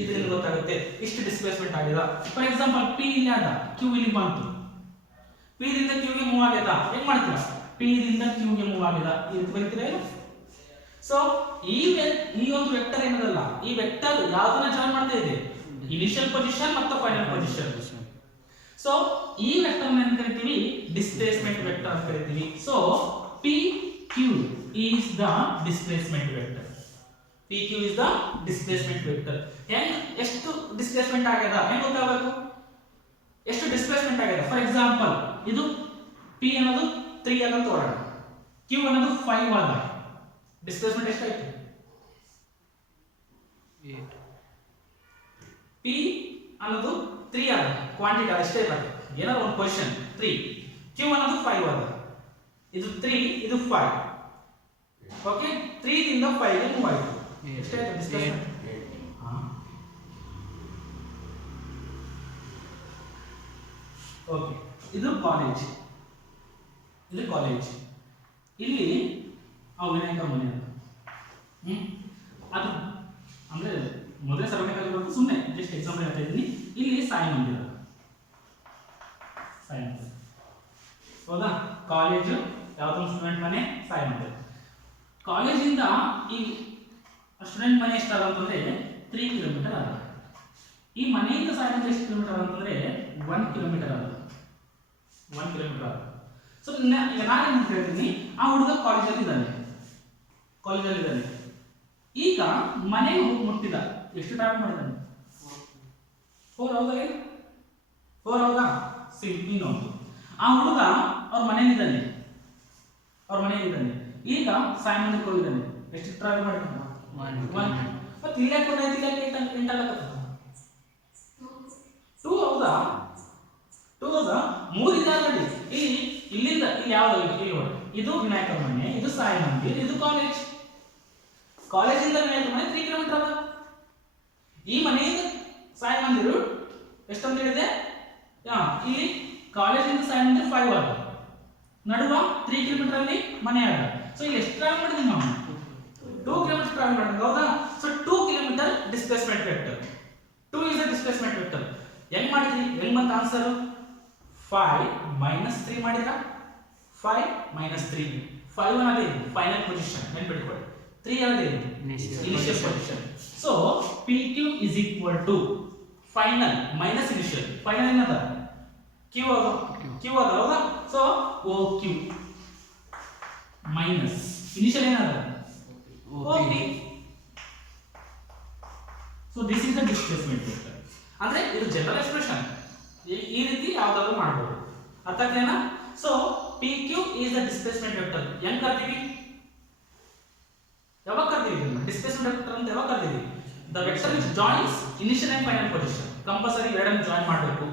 ಇದರಿಂದ ಗೊತ್ತಾಗುತ್ತೆ ಇಷ್ಟು ಡಿಸ್ಪ್ಲೇಸ್ಮೆಂಟ್ ಆಗಿದೆ. ಫಾರ್ ಎಕ್ಸಾಂಪಲ್ P ಇಲ್ಲಿ ಆದ, Q ಇಲ್ಲಿ ಬಂತು. P ದಿಂದ Q ಗೆ ಮೂವ್ ಆಗಿದೆ. ಹೆಂಗ್ ಮಾಡ್ತೀರಾ? P ದಿಂದ Q ಗೆ ಮೂವ್ ಆಗಿದೆ. ಇದು ಬರೀತೀರಾ ಏನು? ಸೊ ಈ ಒಂದು ವೆಕ್ಟರ್ ಏನದಲ್ಲ, ಈ ವೆಕ್ಟರ್ ಯಾವ್ದನ್ನ ಜಾಯಿನ್ ಮಾಡ್ತಾ ಇದೆ? ಇನಿಷಿಯಲ್ ಪೊಸಿಷನ್ ಮತ್ತು ಫೈನಲ್ ಪೊಸಿಷನ್. ಸೊ ಈ ವೆಕ್ಟರ್ ಏನು ಕರಿತೀವಿ? ಡಿಸ್ಪ್ಲೇಸ್ಮೆಂಟ್ ವೆಕ್ಟರ್ ಅಂತ ಕರಿತೀವಿ. So PQ is the displacement vector. PQ is the displacement vector. ಎಷ್ಟು ಡಿಸ್ಪ್ಲೇಸ್ಮೆಂಟ್ ಆಗಿದೆ ಹೆಂಗ್ ಗೊತ್ತಾಗಬೇಕು? ಎಷ್ಟು ಡಿಸ್ಪ್ಲೇಸ್ಮೆಂಟ್ ಆಗಿದೆ? ಫಾರ್ ಎಕ್ಸಾಂಪಲ್ ಇದು P ಅನ್ನೋದು 3 ಅಂತ ತೋರೋಣ, Q ಅನ್ನೋದು 5 ಆದ. ಡಿಸ್ಪ್ಲೇಸ್ಮೆಂಟ್ ಎಷ್ಟಾಯ್ತು? 8. P ಅನ್ನೋದು 3 ಆದ, ಕ್ವಾಂಟಿಟಿ ಅಷ್ಟೇ ಇರಲ್ಲ, ಏನೋ ಒಂದು ಪೊಸಿಷನ್ 3. Q ಅನ್ನೋದು 5 ಆದ. ಇದು 3, ಇದು 5. ಓಕೆ, 3 ದಿಂದ 5 ಗೆ ಮೂವ್ ಆಯಿತು. ಎಷ್ಟಾಯ್ತು ಡಿಸ್ಪ್ಲೇಸ್ಮೆಂಟ್? ಓಕೆ, ಇದು ಕಾಲೇಜ್. ಇಲ್ಲಿ ವಿನಾಯಕ ಮನೆ ಅಂತ. ಅದು ಅಂದ್ರೆ ಮೊದಲೇ ಸರ್ವಕಾಲಿಕ ಸುಮ್ಮನೆ ಜಸ್ಟ್ ಎಕ್ಸಾಂಪಲ್ ಹೇಳ್ತಾ ಇದ್ದೀನಿ. ಇಲ್ಲಿ ಸಾಯಿ ಮಂದಿರ. ಹೌದಾ ಕಾಲೇಜು ಯಾವ್ದೊಂದು ಸ್ಟೂಡೆಂಟ್ ಮನೆ ಸಾಯಿ ಮಂದಿರ್ ಕಾಲೇಜಿಂದ ಈ ಸ್ಟೂಡೆಂಟ್ ಮನೆ ಎಷ್ಟಾದ ಅಂತಂದ್ರೆ 3 ಕಿಲೋಮೀಟರ್ ಆದ ಈ ಮನೆಯಿಂದ ಸಾಯಿ ಮಂದಿರ್ ಎಷ್ಟು ಕಿಲೋಮೀಟರ್ ಅಂತಂದ್ರೆ 1 ಕಿಲೋಮೀಟರ್ ಆದ 1 ಕಿಲೋಮೀಟರ್ ಆದ ಸೊ ಈಗ ನಾನೇನು ಹೇಳ್ತೀನಿ ಆ ಹುಡುಗ ಕಾಲೇಜಲ್ಲಿ ಇದ್ದಾನೆ ಈಗ ಮನೆಗೆ ಹೋಗಿ ಮುಟ್ಟಿದ ಎಷ್ಟು ಟ್ರಾವೆಲ್ ಮಾಡಿದಾನೆ 4 ಹೌದಾ 4 ಹೌದಾ ಇನ್ನೊಂದು ಆ ಹುಡುಗ ಅವ್ರ ಮನೆಯಲ್ಲಿದ್ದಾನೆ ಈಗ ಸಾಯಿ ಮಂದಿರಕ್ಕೆ ಹೋಗಿದ್ದಾನೆ ಎಷ್ಟು ಟ್ರಾವೆಲ್ ಮಾಡಿದಾನೆ 1 ಮತ್ತೆ ಇಲ್ಲ ಕೊಡೈತಿ ಇಲ್ಲ ಎಂಟಾಗತ್ತ 2 ಹೌದಾ 3 ಇದೆ ನೋಡಿ ಇಲ್ಲಿಂದ ಇಲ್ಲಿ ಯಾವ್ದು ಇಲ್ಲಿ ನೋಡಿ ಇದು ವಿನಾಯಕ ಮನೆ ಇದು ಸಾಯಿ ಮಂದಿರ್ ಇದು ಕಾಲೇಜಿಂದ ವಿನಾಯಕ ಮನೆ 3 ಕಿಲೋಮೀಟರ್ ಅದ ಈ ಮನೆಯಿಂದ ಸಾಯಿ ಮಂದಿರ ಎಷ್ಟು ಅಂತ ಹೇಳಿದೆ ಇಲ್ಲಿ ಕಾಲೇಜಿಂದ ಸಾಯಿ ಮಂದಿರ 5 ಆದ ನಡುವ 3 ಕಿಲೋಮೀಟರ್ ಅಲ್ಲಿ ಮನೆ ಆದ ಸೊ ಇಲ್ಲಿ ಎಷ್ಟು ಟ್ರಾವೆಲ್ ಮಾಡಿದ್ವಿ ನಾವು 2 ಕಿಲೋಮೀಟರ್ ಟ್ರಾವೆಲ್ ಮಾಡಿದ್ವಿ ಹೌದಾ so 2 kilometre displacement vector 2 is a displacement vector ಹೆಂಗ್ ಮಾಡಿದ್ವಿ ಹೆಂಗ್ ಬಂತ ಆನ್ಸರ್ 5 minus 3 ಮಾಡಿದ್ರಾ 5 minus 3 5 ಅನ್ನೋದೇ ಫೈನಲ್ ಪೊಸಿಷನ್ ನೆನಪಿಟ್ಕೊಳ್ಳಿ 3 ಅನ್ನೋದೇ initial position so PQ is equal to final minus initial final ಏನದ Q ಅದ ಹೌದಾ ಸೊ OQ minus ಇನಿಷಿಯಲ್ ಏನದ OP so this is the displacement vector ಅಂದ್ರೆ ಇದು ಜನರಲ್ ಎಕ್ಸ್ಪ್ರೆಷನ್ ಈ ರೀತಿ ಯಾವ್ದಾದ್ರು ಮಾಡಬಹುದು ಅರ್ಥ ಆಗ್ತೇನಾ so PQ is the displacement vector ಹೆಂಗ್ ಕರ್ತೀವಿ ಯಾವಾಗ ಕರ್ತೀವಿ ಡಿಸ್ಪ್ಲೇಸ್ಮೆಂಟ್ ವೆಕ್ಟರ್ ಅಂತ ಯಾವಾಗ ಕರ್ತೀವಿ the vector which joins initial and final position compulsory ಎರಡನ್ನು ಜಾಯಿನ್ ಮಾಡಬೇಕು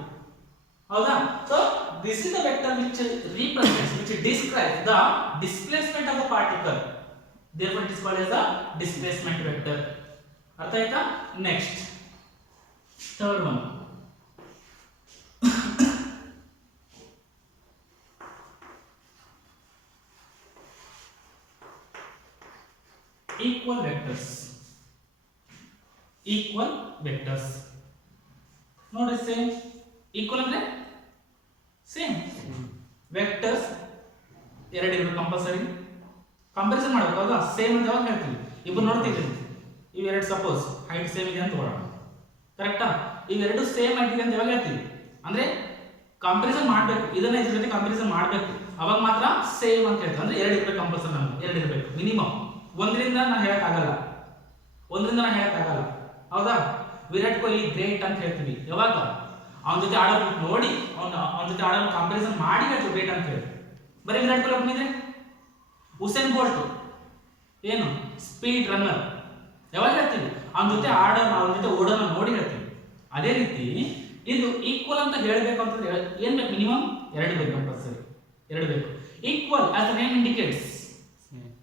ಹೌದಾ so this is the vector which represents which describes the displacement of the particle therefore it is called as the displacement vector ಅರ್ಥ ಆಯ್ತಾ next third one equal vectors ನೋಡಿ same equal ಅಂದ್ರೆ same vectors ಎರಡು ಇರಬೇಕು compulsory comparison ಮಾಡಬೇಕು ಹೌದಾ same ಅಂತ ಯಾವಾಗ ಹೇಳ್ತೀವಿ ಇಬ್ಬರು ನೋಡ್ತೀವಿ ಇವೆರಡು ಸಪೋಸ್ ಹೈಟ್ ಸೇಮ್ ಇದೆ ಅಂತ ತಗೊಳ್ಳೋಣ ಕರೆಕ್ಟಾ ಇವೆರಡು ಸೇಮ್ ಹೈಟ್ ಇದೆ ಅಂತ ಯಾವಾಗ ಹೇಳ್ತೀವಿ ಅಂದ್ರೆ ಕಂಪ್ಯಾರಿಸನ್ ಮಾಡಬೇಕು ಇದನ್ನ ಇದ್ರ ಜೊತೆ ಕಂಪ್ಯಾರಿಸನ್ ಮಾಡಬೇಕು ಅವಾಗ ಮಾತ್ರ ಸೇಮ್ ಅಂತ ಹೇಳ್ತೀವಿ ಅಂದ್ರೆ ಎರಡು ಇರಬೇಕು ಕಂಪಲ್ಸರಿ ನಮಗೆ ಎರಡು ಇರಬೇಕು ಮಿನಿಮಮ್ ಒಂದರಿಂದ ನಾನು ಹೇಳಕ್ ಆಗಲ್ಲ ಹೌದಾ ವಿರಾಟ್ ಕೊಹ್ಲಿ ಗ್ರೇಟ್ ಅಂತ ಹೇಳ್ತೀವಿ ಯಾವಾಗ ಅವನ ಜೊತೆ ಆಡೋದು ನೋಡಿ ಅವನ ಜೊತೆ ಆಡೋದು ಕಂಪ್ಯಾರಿಸನ್ ಮಾಡಿ ಹೇಳ್ತೀವಿ ಗ್ರೇಟ್ ಅಂತ ಹೇಳಿ ಬರೀ ವಿರಾಟ್ ಕೊಹ್ಲಿ ಒಬ್ಬನಿದ್ರೆ ಉಸೇನ್ ಬೋಲ್ಟ್ ಏನು ಸ್ಪೀಡ್ ರನ್ನರ್ ಯಾವಾಗ ಹೇಳ್ತೀವಿ ಅವನ ಜೊತೆ ಓಡೋಣ ನೋಡಿ ಹೇಳ್ತೀವಿ ಅದೇ ರೀತಿ ಇದು ಈಕ್ವಲ್ ಅಂತ ಹೇಳಬೇಕು ಅಂತಂದ್ರೆ ಏನ್ ಬೇಕು ಮಿನಿಮಮ್ ಎರಡು ಬೇಕು ಕಂಪಲ್ಸರಿ ಎರಡು ಬೇಕು equal as the name indicates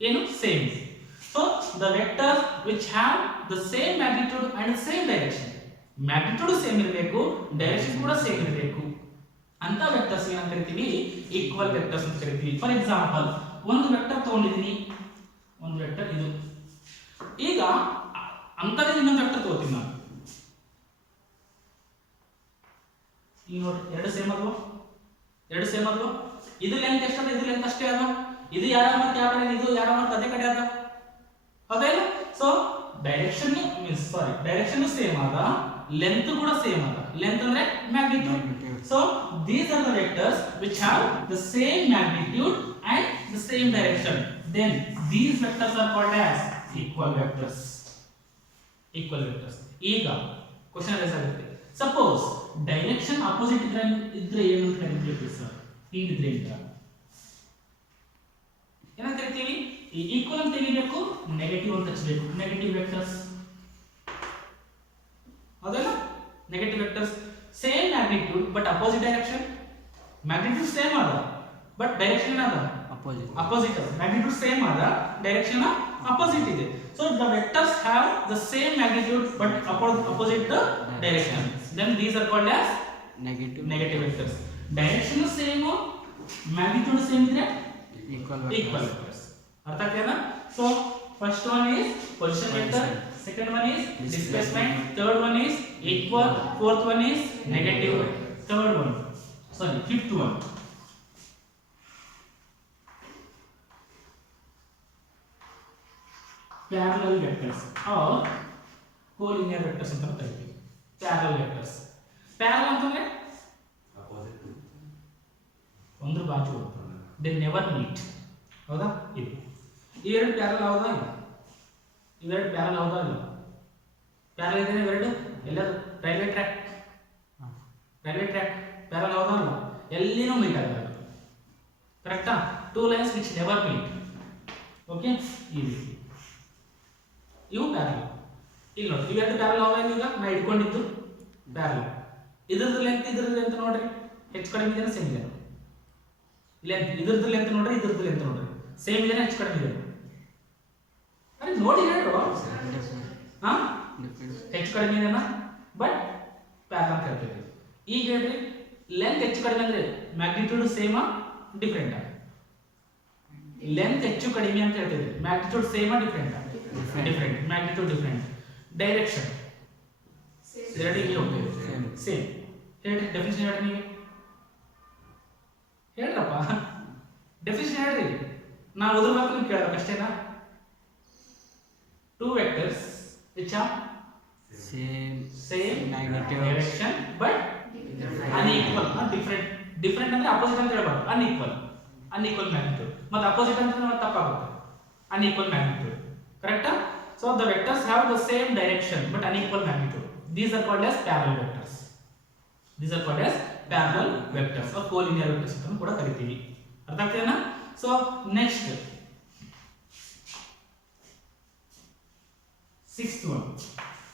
ಏನು same so the vectors which have the same magnitude and same direction magnitude same ಇರಬೇಕು direction ಕೂಡ ಸೇಮ್ ಇರಬೇಕು ಅಂತ ವೆಕ್ಟರ್ಸ್ ಏನಂತ ಕರಿತೀವಿ ಈಕ್ವಲ್ ವೆಕ್ಟರ್ಸ್ ಅಂತ ಕರಿತೀವಿ ಫಾರ್ ಎಕ್ಸಾಂಪಲ್ ಒಂದು ವೆಕ್ಟರ್ ತಗೊಂಡಿದ್ದೀನಿ ಒಂದು ವೆಕ್ಟರ್ ಇದು ಈಗ ಅಂತದೇ ಇನ್ನೊಂದು ವೆಕ್ಟರ್ ತಗೋತೀನಿ ನಾನು ಈಗ ನೋಡಿ ಎರಡು ಸೇಮ್ ಅಲ್ವಾ ಇದು ಲೆಂತ್ ಎಷ್ಟದ ಇದು ಲೆಂತ್ ಅಷ್ಟೇ ಅದ ಇದು ಯಾರ ಮತ್ತೆ ಯಾವ ಇದು ಯಾರ ಮತ್ತೆ ಅದೇ ಕಡೆ ಅದ ಹೌದಲ್ಲ ಸೊ ಡೈರೆಕ್ಷನ್ ಸೇಮ್ ಆದ ಲೆಂತ್ ಕೂಡ ಸೇಮ್ ಆದ ಲೆಂತ್ ಅಂದ್ರೆ magnitude so these are the vectors which have the same magnitude and the same direction then these vectors are called as equal vectors ಈಗ ಕ್ವೆಶ್ಚನ್ ರೈಸ್ ಆಗುತ್ತೆ suppose direction opposite ಇದ್ರೆ ಏನು ಅಂತ ಕರೀತೀವಿ sir ಹೀಗಿದ್ರೆ ಏನಂತ ಕರಿತೀವಿ ಈ ಈಕ್ವಲ್ ಅಂತ ತೆಗಿಬೇಕು ನೆಗೆಟಿವ್ ಅಂತ ಹಚ್ಚಬೇಕು ನೆಗೆಟಿವ್ ವೆಕ್ಟರ್ಸ್ ಹೌದಲ್ಲ negative vectors same magnitude but opposite direction magnitude same ಆದ ಬಟ್ ಡೈರೆಕ್ಷನ್ ಆದ ಅಪೋಸಿಟ್ ಮ್ಯಾಗ್ನಿಟ್ಯೂಡ್ ಸೇಮ್ ಆದ ಡೈರೆಕ್ಷನ್ ಅಪೋಸಿಟ್ ಇದೆ so the vectors have the same magnitude but opposite the direction then these are called as negative vectors direction same magnitude same ಇದ್ರೆ equal vectors ಅರ್ಥ ಆಗ್ತೇನಾ so first one is position vector second one is displacement third one is equal fourth one is negative fifth one parallel vectors are collinear vectors ಅಂತ ಕರಿತೀವಿ. Parallel vectors. Parallel ಅಂತಂದ್ರೆ ಒಂದ್ರ ಬಾಜು ಹೋಗ್ತದೆ, they never meet. ಹೌದಾ? ಇದು ಈ ಎರಡು ಪ್ಯಾರಲಲ್ ಹೌದಾ ಇಲ್ಲ? ಇವೆರಡು ಪ್ಯಾರಲಲ್ ಹೌದಾ ಇಲ್ಲ? ಪ್ಯಾರಲಲ್ ಇದೆ ಇವೆರಡು. ಎಲ್ಲದು ರೈಲ್ವೆ ಟ್ರ್ಯಾಕ್ ಪ್ಯಾರಲಲ್ ಹೌದಾ ಇಲ್ಲ? ಎಲ್ಲಿನೂ ಮೀಟ್ ಆಗಲ್ಲ. ಕರೆಕ್ಟಾ? Two lines which never meet. Okay, ಈ ರೀತಿ ಇವು ಪ್ಯಾರಲಲ್. ಈಗ ನೋಡಿ, ಇವೆರಡು ಪ್ಯಾರಲಲ್ ಹೌದಾ? ಈಗ ನಾ ಇಟ್ಕೊಂಡಿದ್ದು ಪ್ಯಾರಲಲ್. ಇದ್ರದ್ದು ಲೆಂತ್ ನೋಡ್ರಿ, ಹೆಚ್ಚು ಕಡಿಮೆ ಇದೆನಾ ಸೇಮ್ ಇದೆ? ಲೆಂತ್ ಇದ್ರದ್ದು ಲೆಂತ್ ನೋಡ್ರಿ, ಇದ್ರದ್ದು ಲೆಂತ್ ನೋಡ್ರಿ, ಸೇಮ್ ಇದೆನಾ ಹೆಚ್ಚು ಕಡಿಮೆ ಇದೆ? ಅರೆ ನೋಡಿ ಹೇಳ್ರು, ಹಾ ಹೆಚ್ಚು ಕಡಿಮೆ ಇದೆನಾ? ಬಟ್ ಪ್ಯಾರಲಲ್ ಅಂತ ಹೇಳ್ತೀವಿ. ಈಗ ಹೇಳ್ರಿ, ಲೆಂತ್ ಹೆಚ್ಚು ಕಡಿಮೆ ಅಂದ್ರೆ ಮ್ಯಾಗ್ನಿಟ್ಯೂಡ್ ಸೇಮಾ ಡಿಫರೆಂಟಾ? ಲೆಂತ್ ಹೆಚ್ಚು ಕಡಿಮೆ ಅಂತ ಹೇಳ್ತೀವಿ, ಮ್ಯಾಗ್ನಿಟ್ಯೂಡ್ ಸೇಮಾ ಡಿಫರೆಂಟಾ? ಡಿಫರೆಂಟ್. Magnitude different. ಡೈರೆಕ್ಷನ್ ಎರಡಿಗೆ ಹೋಗ್ತೇವೆ ಸೇಮ್. ಹೇಳ್ರಿ ಡೆಫಿನಿಷನ್ ಹೇಳ್ರಿ, ನೀವು ಹೇಳ್ರಪ್ಪ, ಡೆಫಿನಿಷನ್ ಹೇಳ್ರಿ. ನಾವು ಓದಬೇಕು, ನೀವು ಕೇಳಬೇಕು ಅಷ್ಟೇನಾ? Two vectors which are same magnitude direction but unequal, different ಅಂದ್ರೆ ಅಪೋಸಿಟ್ ಅಂತ ಹೇಳ್ಬಾರ್ದು. unequal magnitude. ಮತ್ತೆ ಅಪೋಸಿಟ್ ಅಂತ ನಾವು ತಪ್ಪಾಗುತ್ತೆ. unequal magnitude. ಕರೆಕ್ಟಾ? So the vectors have the same direction but unequal magnitude. These are called as parallel vectors. or collinear vectors ಅಂತ ಕೂಡ ಕರಿತೀವಿ. ಅರ್ಥ ಆಗ್ತಿದೆನಾ? So next sixth one,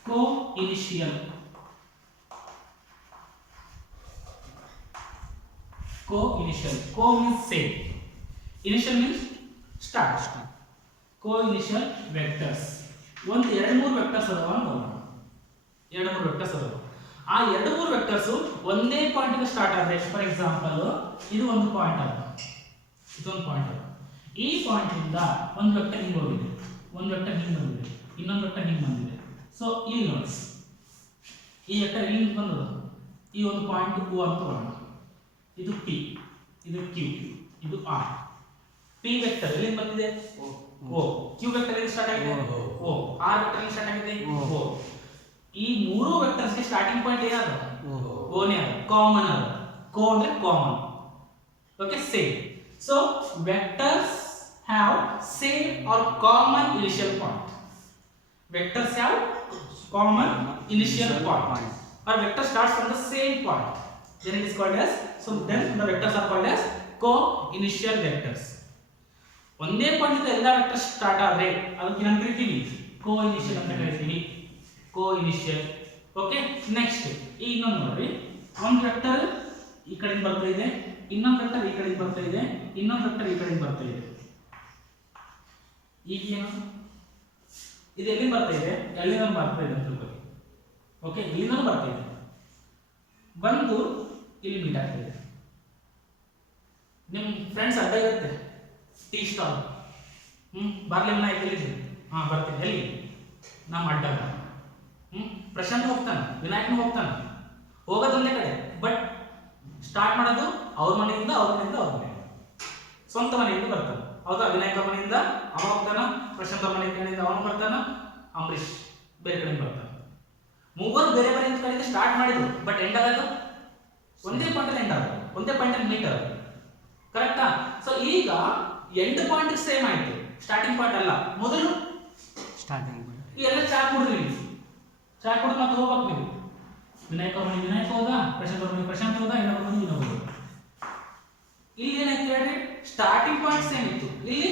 co-initial. Co means same, initial means start. Co-initial vectors. ಒಂದು ಎರಡು ಮೂರು vectors ಅದಾವ ಅನ್ಕೊಳ್ಳೋಣ. ಎರಡು ಮೂರು ವೆಕ್ಟರ್ಸ್ ಅದಾವ. ಆ ಎರಡು ಮೂರು ವೆಕ್ಟರ್ಸ್ ಒಂದೇ ಪಾಯಿಂಟ್ ಇಂದ ಸ್ಟಾರ್ಟ್ ಆದ್ರೆ, ಫಾರ್ ಎಕ್ಸಾಂಪಲ್ ಇದು ಒಂದು ಪಾಯಿಂಟ್ ಅದ, ಇದೊಂದು ಪಾಯಿಂಟ್ ಅದ. ಈ ಪಾಯಿಂಟ್ ಇಂದ ಒಂದು ವೆಕ್ಟರ್ ಹಿಂಗೆ ಹೋಗಿದೆ, ಒಂದು ವೆಕ್ಟರ್ ಹಿಂಗೆ ಬಂದಿದೆ, ಇನ್ನೊಂದು ವೆಕ್ಟರ್ ಹಿಂಗೆ ಬಂದಿದೆ. ಸೊ ಇಲ್ಲಿ ನೋಡಿ, ಈ ವೆಕ್ಟರ್ ಇಲ್ಲಿ ಬಂದದ, ಈ ಒಂದು ಪಾಯಿಂಟ್ O ಅಂತ ತಗೊಳ್ಳೋಣ. ಇದು P, ಇದು Q, ಇದು R. P ವೆಕ್ಟರ್ ಎಲ್ಲಿಂದ ಬಂದಿದೆ? O. Q ವೆಕ್ಟರ್ ಎಲ್ಲಿ ಸ್ಟಾರ್ಟ್ ಆಗಿದೆ? O. R ವೆಕ್ಟರ್ ಎಲ್ಲಿ ಸ್ಟಾರ್ಟ್ ಆಗಿದೆ? O. ಈ ಮೂರು ವೆಕ್ಟರ್ಸ್ ಗೆ ಸ್ಟಾರ್ಟಿಂಗ್ ಪಾಯಿಂಟ್ ಏನದ? O ನೇ ಅದ, ಕಾಮನ್ ಅದ. ಕೋ ಅಂದ್ರೆ common. Okay, same. So vectors have same are common initial point. Vectors have common initial point, or vector starts from the same point, then it is called as, so then the vectors are called as co-initial vectors. ಒಂದೇ point ಇಂದ ಎಲ್ಲ vectors start ಆದ್ರೆ ಅದಕ್ಕೆ ಏನಂತ ಕರಿತೀವಿ? co-initial ಅಂತ ಕರಿತೀವಿ. co-initial. Okay, next ಈಗ ಇನ್ನೊಂದು ನೋಡ್ರಿ, ಒಂದು ವೆಕ್ಟರ್ ಈ ಕಡೆಯಿಂದ ಬರ್ತಾ ಇದೆ, ಇನ್ನೊಂದು ವೆಕ್ಟರ್ ಈ ಕಡೆಯಿಂದ ಬರ್ತಾ ಇದೆ, ಇನ್ನೊಂದು ವೆಕ್ಟರ್ ಈ ಕಡೆಯಿಂದ ಬರ್ತಾ ಇದೆ. ಈಗ ಏನು, ಇದು ಎಲ್ಲಿಂದ ಬರ್ತಾ ಇದೆ? ಎಲ್ಲಿಂದ ಬರ್ತಾ ಇದೆ ಅಂತ ತಿಳ್ಕೊಳ್ಳಿ. ಓಕೆ, ಇಲ್ಲಿಂದ ಬರ್ತಾ ಇದೆ, ಬಂದು ಇಲ್ಲಿ ಮೀಟ್ ಆಗ್ತಾ ಇದೆ. ನಿಮ್ಮ ಫ್ರೆಂಡ್ಸ್ ಅಡ್ಡ ಇರುತ್ತೆ, ಟೀ ಸ್ಟಾಲ್. ಬರ್ಲಿ ವಿನಾಯಕ್ ಎಲ್ಲಿದೆ? ಬರ್ತೀನಿ. ಎಲ್ಲಿ? ನಮ್ಮ ಅಡ್ಡಾಗ. ಪ್ರಶಾಂತ್ ಹೋಗ್ತಾನೆ, ವಿನಾಯಕ್ನು ಹೋಗ್ತಾನೆ, ಹೋಗೋದೊಂದೇ ಕಡೆ, ಬಟ್ ಸ್ಟಾರ್ಟ್ ಮಾಡೋದು ಅವ್ರ ಮನೆಯಿಂದ, ಅವ್ರ ಮನೆಯಿಂದ ಅವ್ರ ಮನೆ, ಸ್ವಂತ ಮನೆಯಿಂದ ಬರ್ತಾನೆ. ಹೌದಾ? ವಿನಾಯಕ ಮನೆಯಿಂದ ಅವ ಹೋಗ್ತಾನ, ಪ್ರಶಾಂತ್ ಮನೆ ಕಡೆಯಿಂದ ಅವನು ಬರ್ತಾನ, ಅಂಬರೀಶ್ ಬೇರೆ ಕಡೆಯಿಂದ ಬರ್ತಾನೆ. ಮೂವರು ಬೇರೆ ಬೇರೆ ಕಡೆಯಿಂದ ಸ್ಟಾರ್ಟ್ ಮಾಡಿದ್ರು, ಬಟ್ ಎಂಡ್ ಆಗೋದು ಒಂದೇ ಪಾಯಿಂಟ್ ಅಲ್ಲಿ ಎಂಡ್ ಆಗೋದು, ಒಂದೇ ಪಾಯಿಂಟ್ ಅಲ್ಲಿ ಮೀಟ್ ಆಗೋದು. ಕರೆಕ್ಟಾ? ಸೊ ಈಗ ಎಂಡ್ ಪಾಯಿಂಟ್ ಸೇಮ್ ಆಯ್ತು, ಸ್ಟಾರ್ಟಿಂಗ್ ಪಾಯಿಂಟ್ ಅಲ್ಲ. ಮೊದಲು ಸ್ಟಾರ್ಟಿಂಗ್ ಈ ಎಲ್ಲ ಚಾ ಕುಡಿದ್ರಿ, ಚಾ ಕುಡಿದು ಮತ್ತೆ ಹೋಗ್ಬೇಕು ನೀವು. ವಿನಾಯಕ ಮನೆ ವಿನಾಯಕ ಹೋದ, ಪ್ರಶಾಂತ್ ಮನೆ ಪ್ರಶಾಂತ್ ಹೋದ, ಇನ್ನೊಬ್ಬ ಮನೆ ಇನ್ನೊಬ್ಬ ಹೋದ. ಇಲ್ಲಿ ಏನಾಯ್ತು ಹೇಳ್ರಿ? ಸ್ಟಾರ್ಟಿಂಗ್ ಪಾಯಿಂಟ್ ಸೇಮ್ ಇತ್ತು, ಇಲ್ಲಿ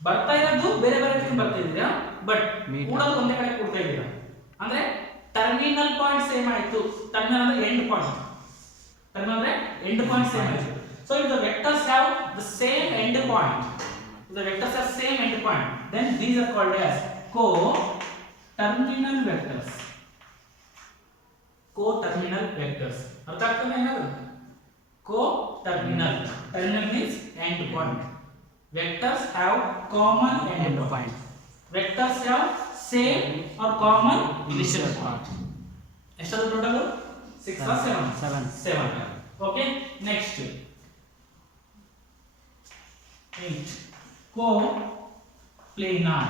ಬರ್ತಾ ಇರೋದು ಬೇರೆ ಬೇರೆ ಕಡೆ ಬರ್ತಾ ಇದ್ದೀರಾ, ಬಟ್ ಕೂಡೋದು ಒಂದೇ ಕಡೆ ಕೂಡ್ತಾ ಇದ್ದೀರಾ. ಅಂದ್ರೆ ಟರ್ಮಿನಲ್ ಪಾಯಿಂಟ್ ಸೇಮ್ ಆಯ್ತು. ಟರ್ಮಿನಲ್ ಅಂದ್ರೆ ಎಂಡ್ ಪಾಯಿಂಟ್, ಟರ್ಮಿನಲ್ ಅಂದ್ರೆ ಎಂಡ್ ಪಾಯಿಂಟ್ ಸೇಮ್ ಆಯ್ತು. So if the vectors have the same end point, if the vectors have same end point, then these are called as co-terminal vectors. Co-terminal vectors. ಅರ್ಥ ಆಗ್ತದೆ ಏನಾದ್ರು? Co-terminal. Terminal means end point. Vectors have common end point. Vectors have same or common initial point. ಎಷ್ಟಾದ್ರು total? 6 or 7? 7. Okay, next 8. Co-planar.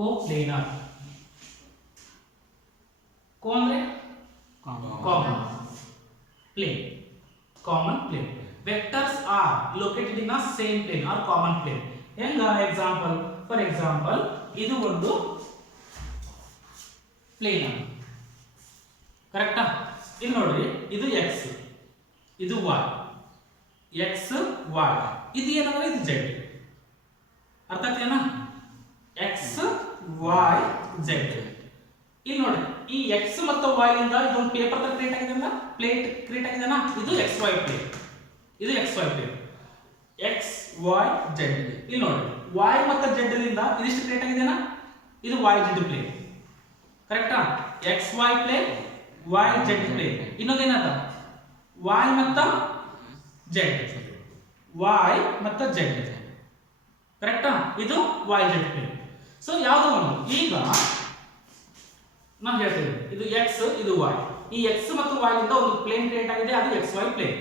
Coplanar. Co ಅಂದ್ರೆ common, plane, common plane. Vectors are located in a same plane or common plane. ಹೆಂಗ example, for example ಇದು ಒಂದು plane, ಕರೆಕ್ಟಾ? ಇಲ್ಲಿ ನೋಡ್ರಿ, ಇದು X, ಇದು ವೈ, ಎಕ್ಸ್ ವೈ, ಇದು ಏನಂದ್ರೆ ಇದು ಜೆಡ್. ಅರ್ಥ ಆಗ್ತೇನಾ? X Y Z. ಇಲ್ಲಿ ನೋಡಿ, ಈ ಎಕ್ಸ್ ಮತ್ತು ವೈ ಇಂದ ಇದೊಂದು ಪೇಪರ್ ತರ ಕ್ರಿಯೇಟ್ ಆಗಿದೆ, ಪ್ಲೇಟ್ ಕ್ರಿಯೇಟ್ ಆಗಿದೆ. ಇದು ಎಕ್ಸ್ ವೈ ಪ್ಲೇಟ್, ಇದು X Y plate, X Y Z. ಇಲ್ಲಿ ನೋಡಿ, ವೈ ಮತ್ತು ಜೆಡ್ ಇಂದ ಇದಿಷ್ಟು ಕ್ರಿಯೇಟ್ ಆಗಿದೆನಾ, ಇದು ವೈ ಜೆಡ್ ಪ್ಲೇಟ್, ಕರೆಕ್ಟಾ? X Y plate, Y Z plate. ಇನ್ನೊಂದೇನದ, ವೈ ಮತ್ತು ಜೆಡ್, ವೈ ಮತ್ತು ಜೆಡ್, ಕರೆಕ್ಟಾ? ಇದು ವೈ ಜೆಡ್ ಪ್ಲೇನ್. ಸೊ ಯಾವುದು ಒಂದು, ಈಗ ನಾನು ಹೇಳ್ತೇನೆ, ಇದು ಎಕ್ಸ್, ಇದು ವೈ. ಈ ಎಕ್ಸ್ ಮತ್ತು ವೈ ಇಂದ ಒಂದು ಪ್ಲೇನ್ ಕ್ರಿಯೇಟ್ ಆಗಿದೆ, ಅದು ಎಕ್ಸ್ ವೈ ಪ್ಲೇನ್.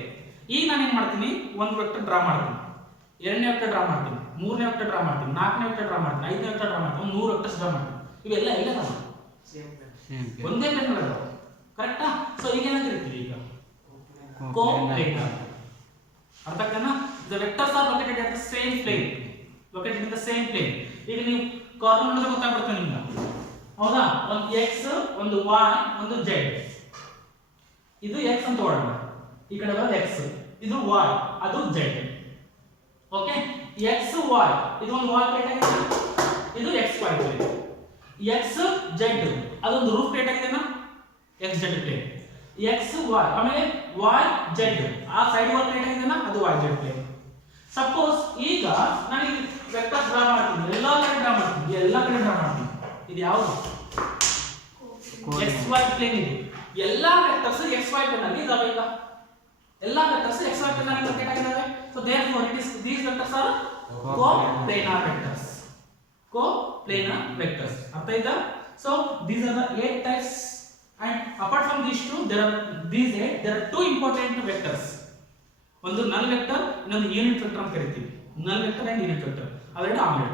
ಈಗ ನಾನು ಏನ್ ಮಾಡ್ತೀನಿ, ಒಂದು ವೆಕ್ಟರ್ ಡ್ರಾ ಮಾಡ್ತೀನಿ, ಎರಡನೇ ವೆಕ್ಟರ್ ಡ್ರಾ ಮಾಡ್ತೀನಿ, ಮೂರನೇ ವೆಕ್ಟರ್ ಡ್ರಾ ಮಾಡ್ತೀನಿ, ನಾಲ್ಕನೇ ವೆಕ್ಟರ್ ಡ್ರಾ ಮಾಡ್ತೀನಿ, ಐದನೇ ವೆಕ್ಟರ್ ಡ್ರಾ ಮಾಡ್ತೀನಿ, 100 ವೆಕ್ಟರ್ಸ್ ಡ್ರಾ ಮಾಡ್ತೀನಿ. ಇವೆಲ್ಲ ಎಲ್ಲ ಒಂದೇ ಪ್ಲೇನ್ ಅದಾವ, ಕರೆಕ್ಟಾ? ಸೊ ಈಗ ಏನ ಕರಿತೀವಿ, ಈಗ ಕೋಪ್ಲೇನರ್. ಅರ್ಥ ಆಗ್ತದಾ? The vectors are located at the same plane, located in the same plane. ಈಗ ನೀವು ಕಾರ್ನರ್ ನೋಡಿದ್ರೆ ಗೊತ್ತಾಗ್ಬಿಡುತ್ತೆ ನಿಮ್ಗೆ, ಹೌದಾ? ಒಂದು ಎಕ್ಸ್, ಒಂದು ವೈ, ಒಂದು ಜೆಡ್. ಇದು ಎಕ್ಸ್ ಅಂತ ಹೊಡೋಣ, ಈ ಕಡೆ ಬರೋದು ಎಕ್ಸ್, ಇದು ವೈ, ಅದು ಜೆಡ್. ಓಕೆ, ಎಕ್ಸ್ ವೈ, ಇದು ಒಂದು ವೈ ಪ್ಲೇಟ್ ಆಗಿದೆ, ಇದು X Y plate. X Z ಅದೊಂದು ರೂಫ್ ಪ್ಲೇಟ್ ಆಗಿದೆನಾ, X Z plate. X Y, ಆಮೇಲೆ ವೈ ಜೆಡ್ ಆ ಸೈಡ್ ವಾಲ್ ಪ್ಲೇಟ್ ಆಗಿದೆನಾ, ಅದು ವೈ ಜೆಡ್ ಪ್ಲೇಟ್. ಸಪೋಸ್ ಈಗ ನಾನು ಈ ವೆಕ್ಟರ್ ಡ್ರಾ ಮಾಡ್ತೀನಿ, ಎಲ್ಲಾ ಕಡೆ ಡ್ರಾ ಮಾಡ್ತೀನಿ, ಎಲ್ಲಾ ಕಡೆ ಡ್ರಾ ಮಾಡ್ತೀನಿ. ಇದು ಯಾವುದು? X Y plane. ಇದು ಎಲ್ಲಾ ವೆಕ್ಟರ್ಸ್ ಎಕ್ಸ್ ವೈ ಪ್ಲೇನ್ ಅಲ್ಲಿ ಇದಾವೆ. ಈಗ ಎಲ್ಲಾ ವೆಕ್ಟರ್ಸ್ ಎಕ್ಸ್ ವೈ ಪ್ಲೇನ್ ಅಲ್ಲಿ ಲೊಕೇಟ್ ಆಗಿದಾವೆ. So therefore it is these vectors are coplanar vectors, coplanar vectors. ಅರ್ಥ ಆಯ್ತಾ? So these are the 8 types, and apart from these two there are two important vectors. ಒಂದು ನಲ್ vector, ಇನ್ನೊಂದು unit vector ಅಂತ ಕರಿತೀವಿ. ನಲ್ ವೆಕ್ಟರ್ ಅಂಡ್ ಯೂನಿಟ್ ವೆಕ್ಟರ್, ಅವೆರಡು ಆಮೇಲೆ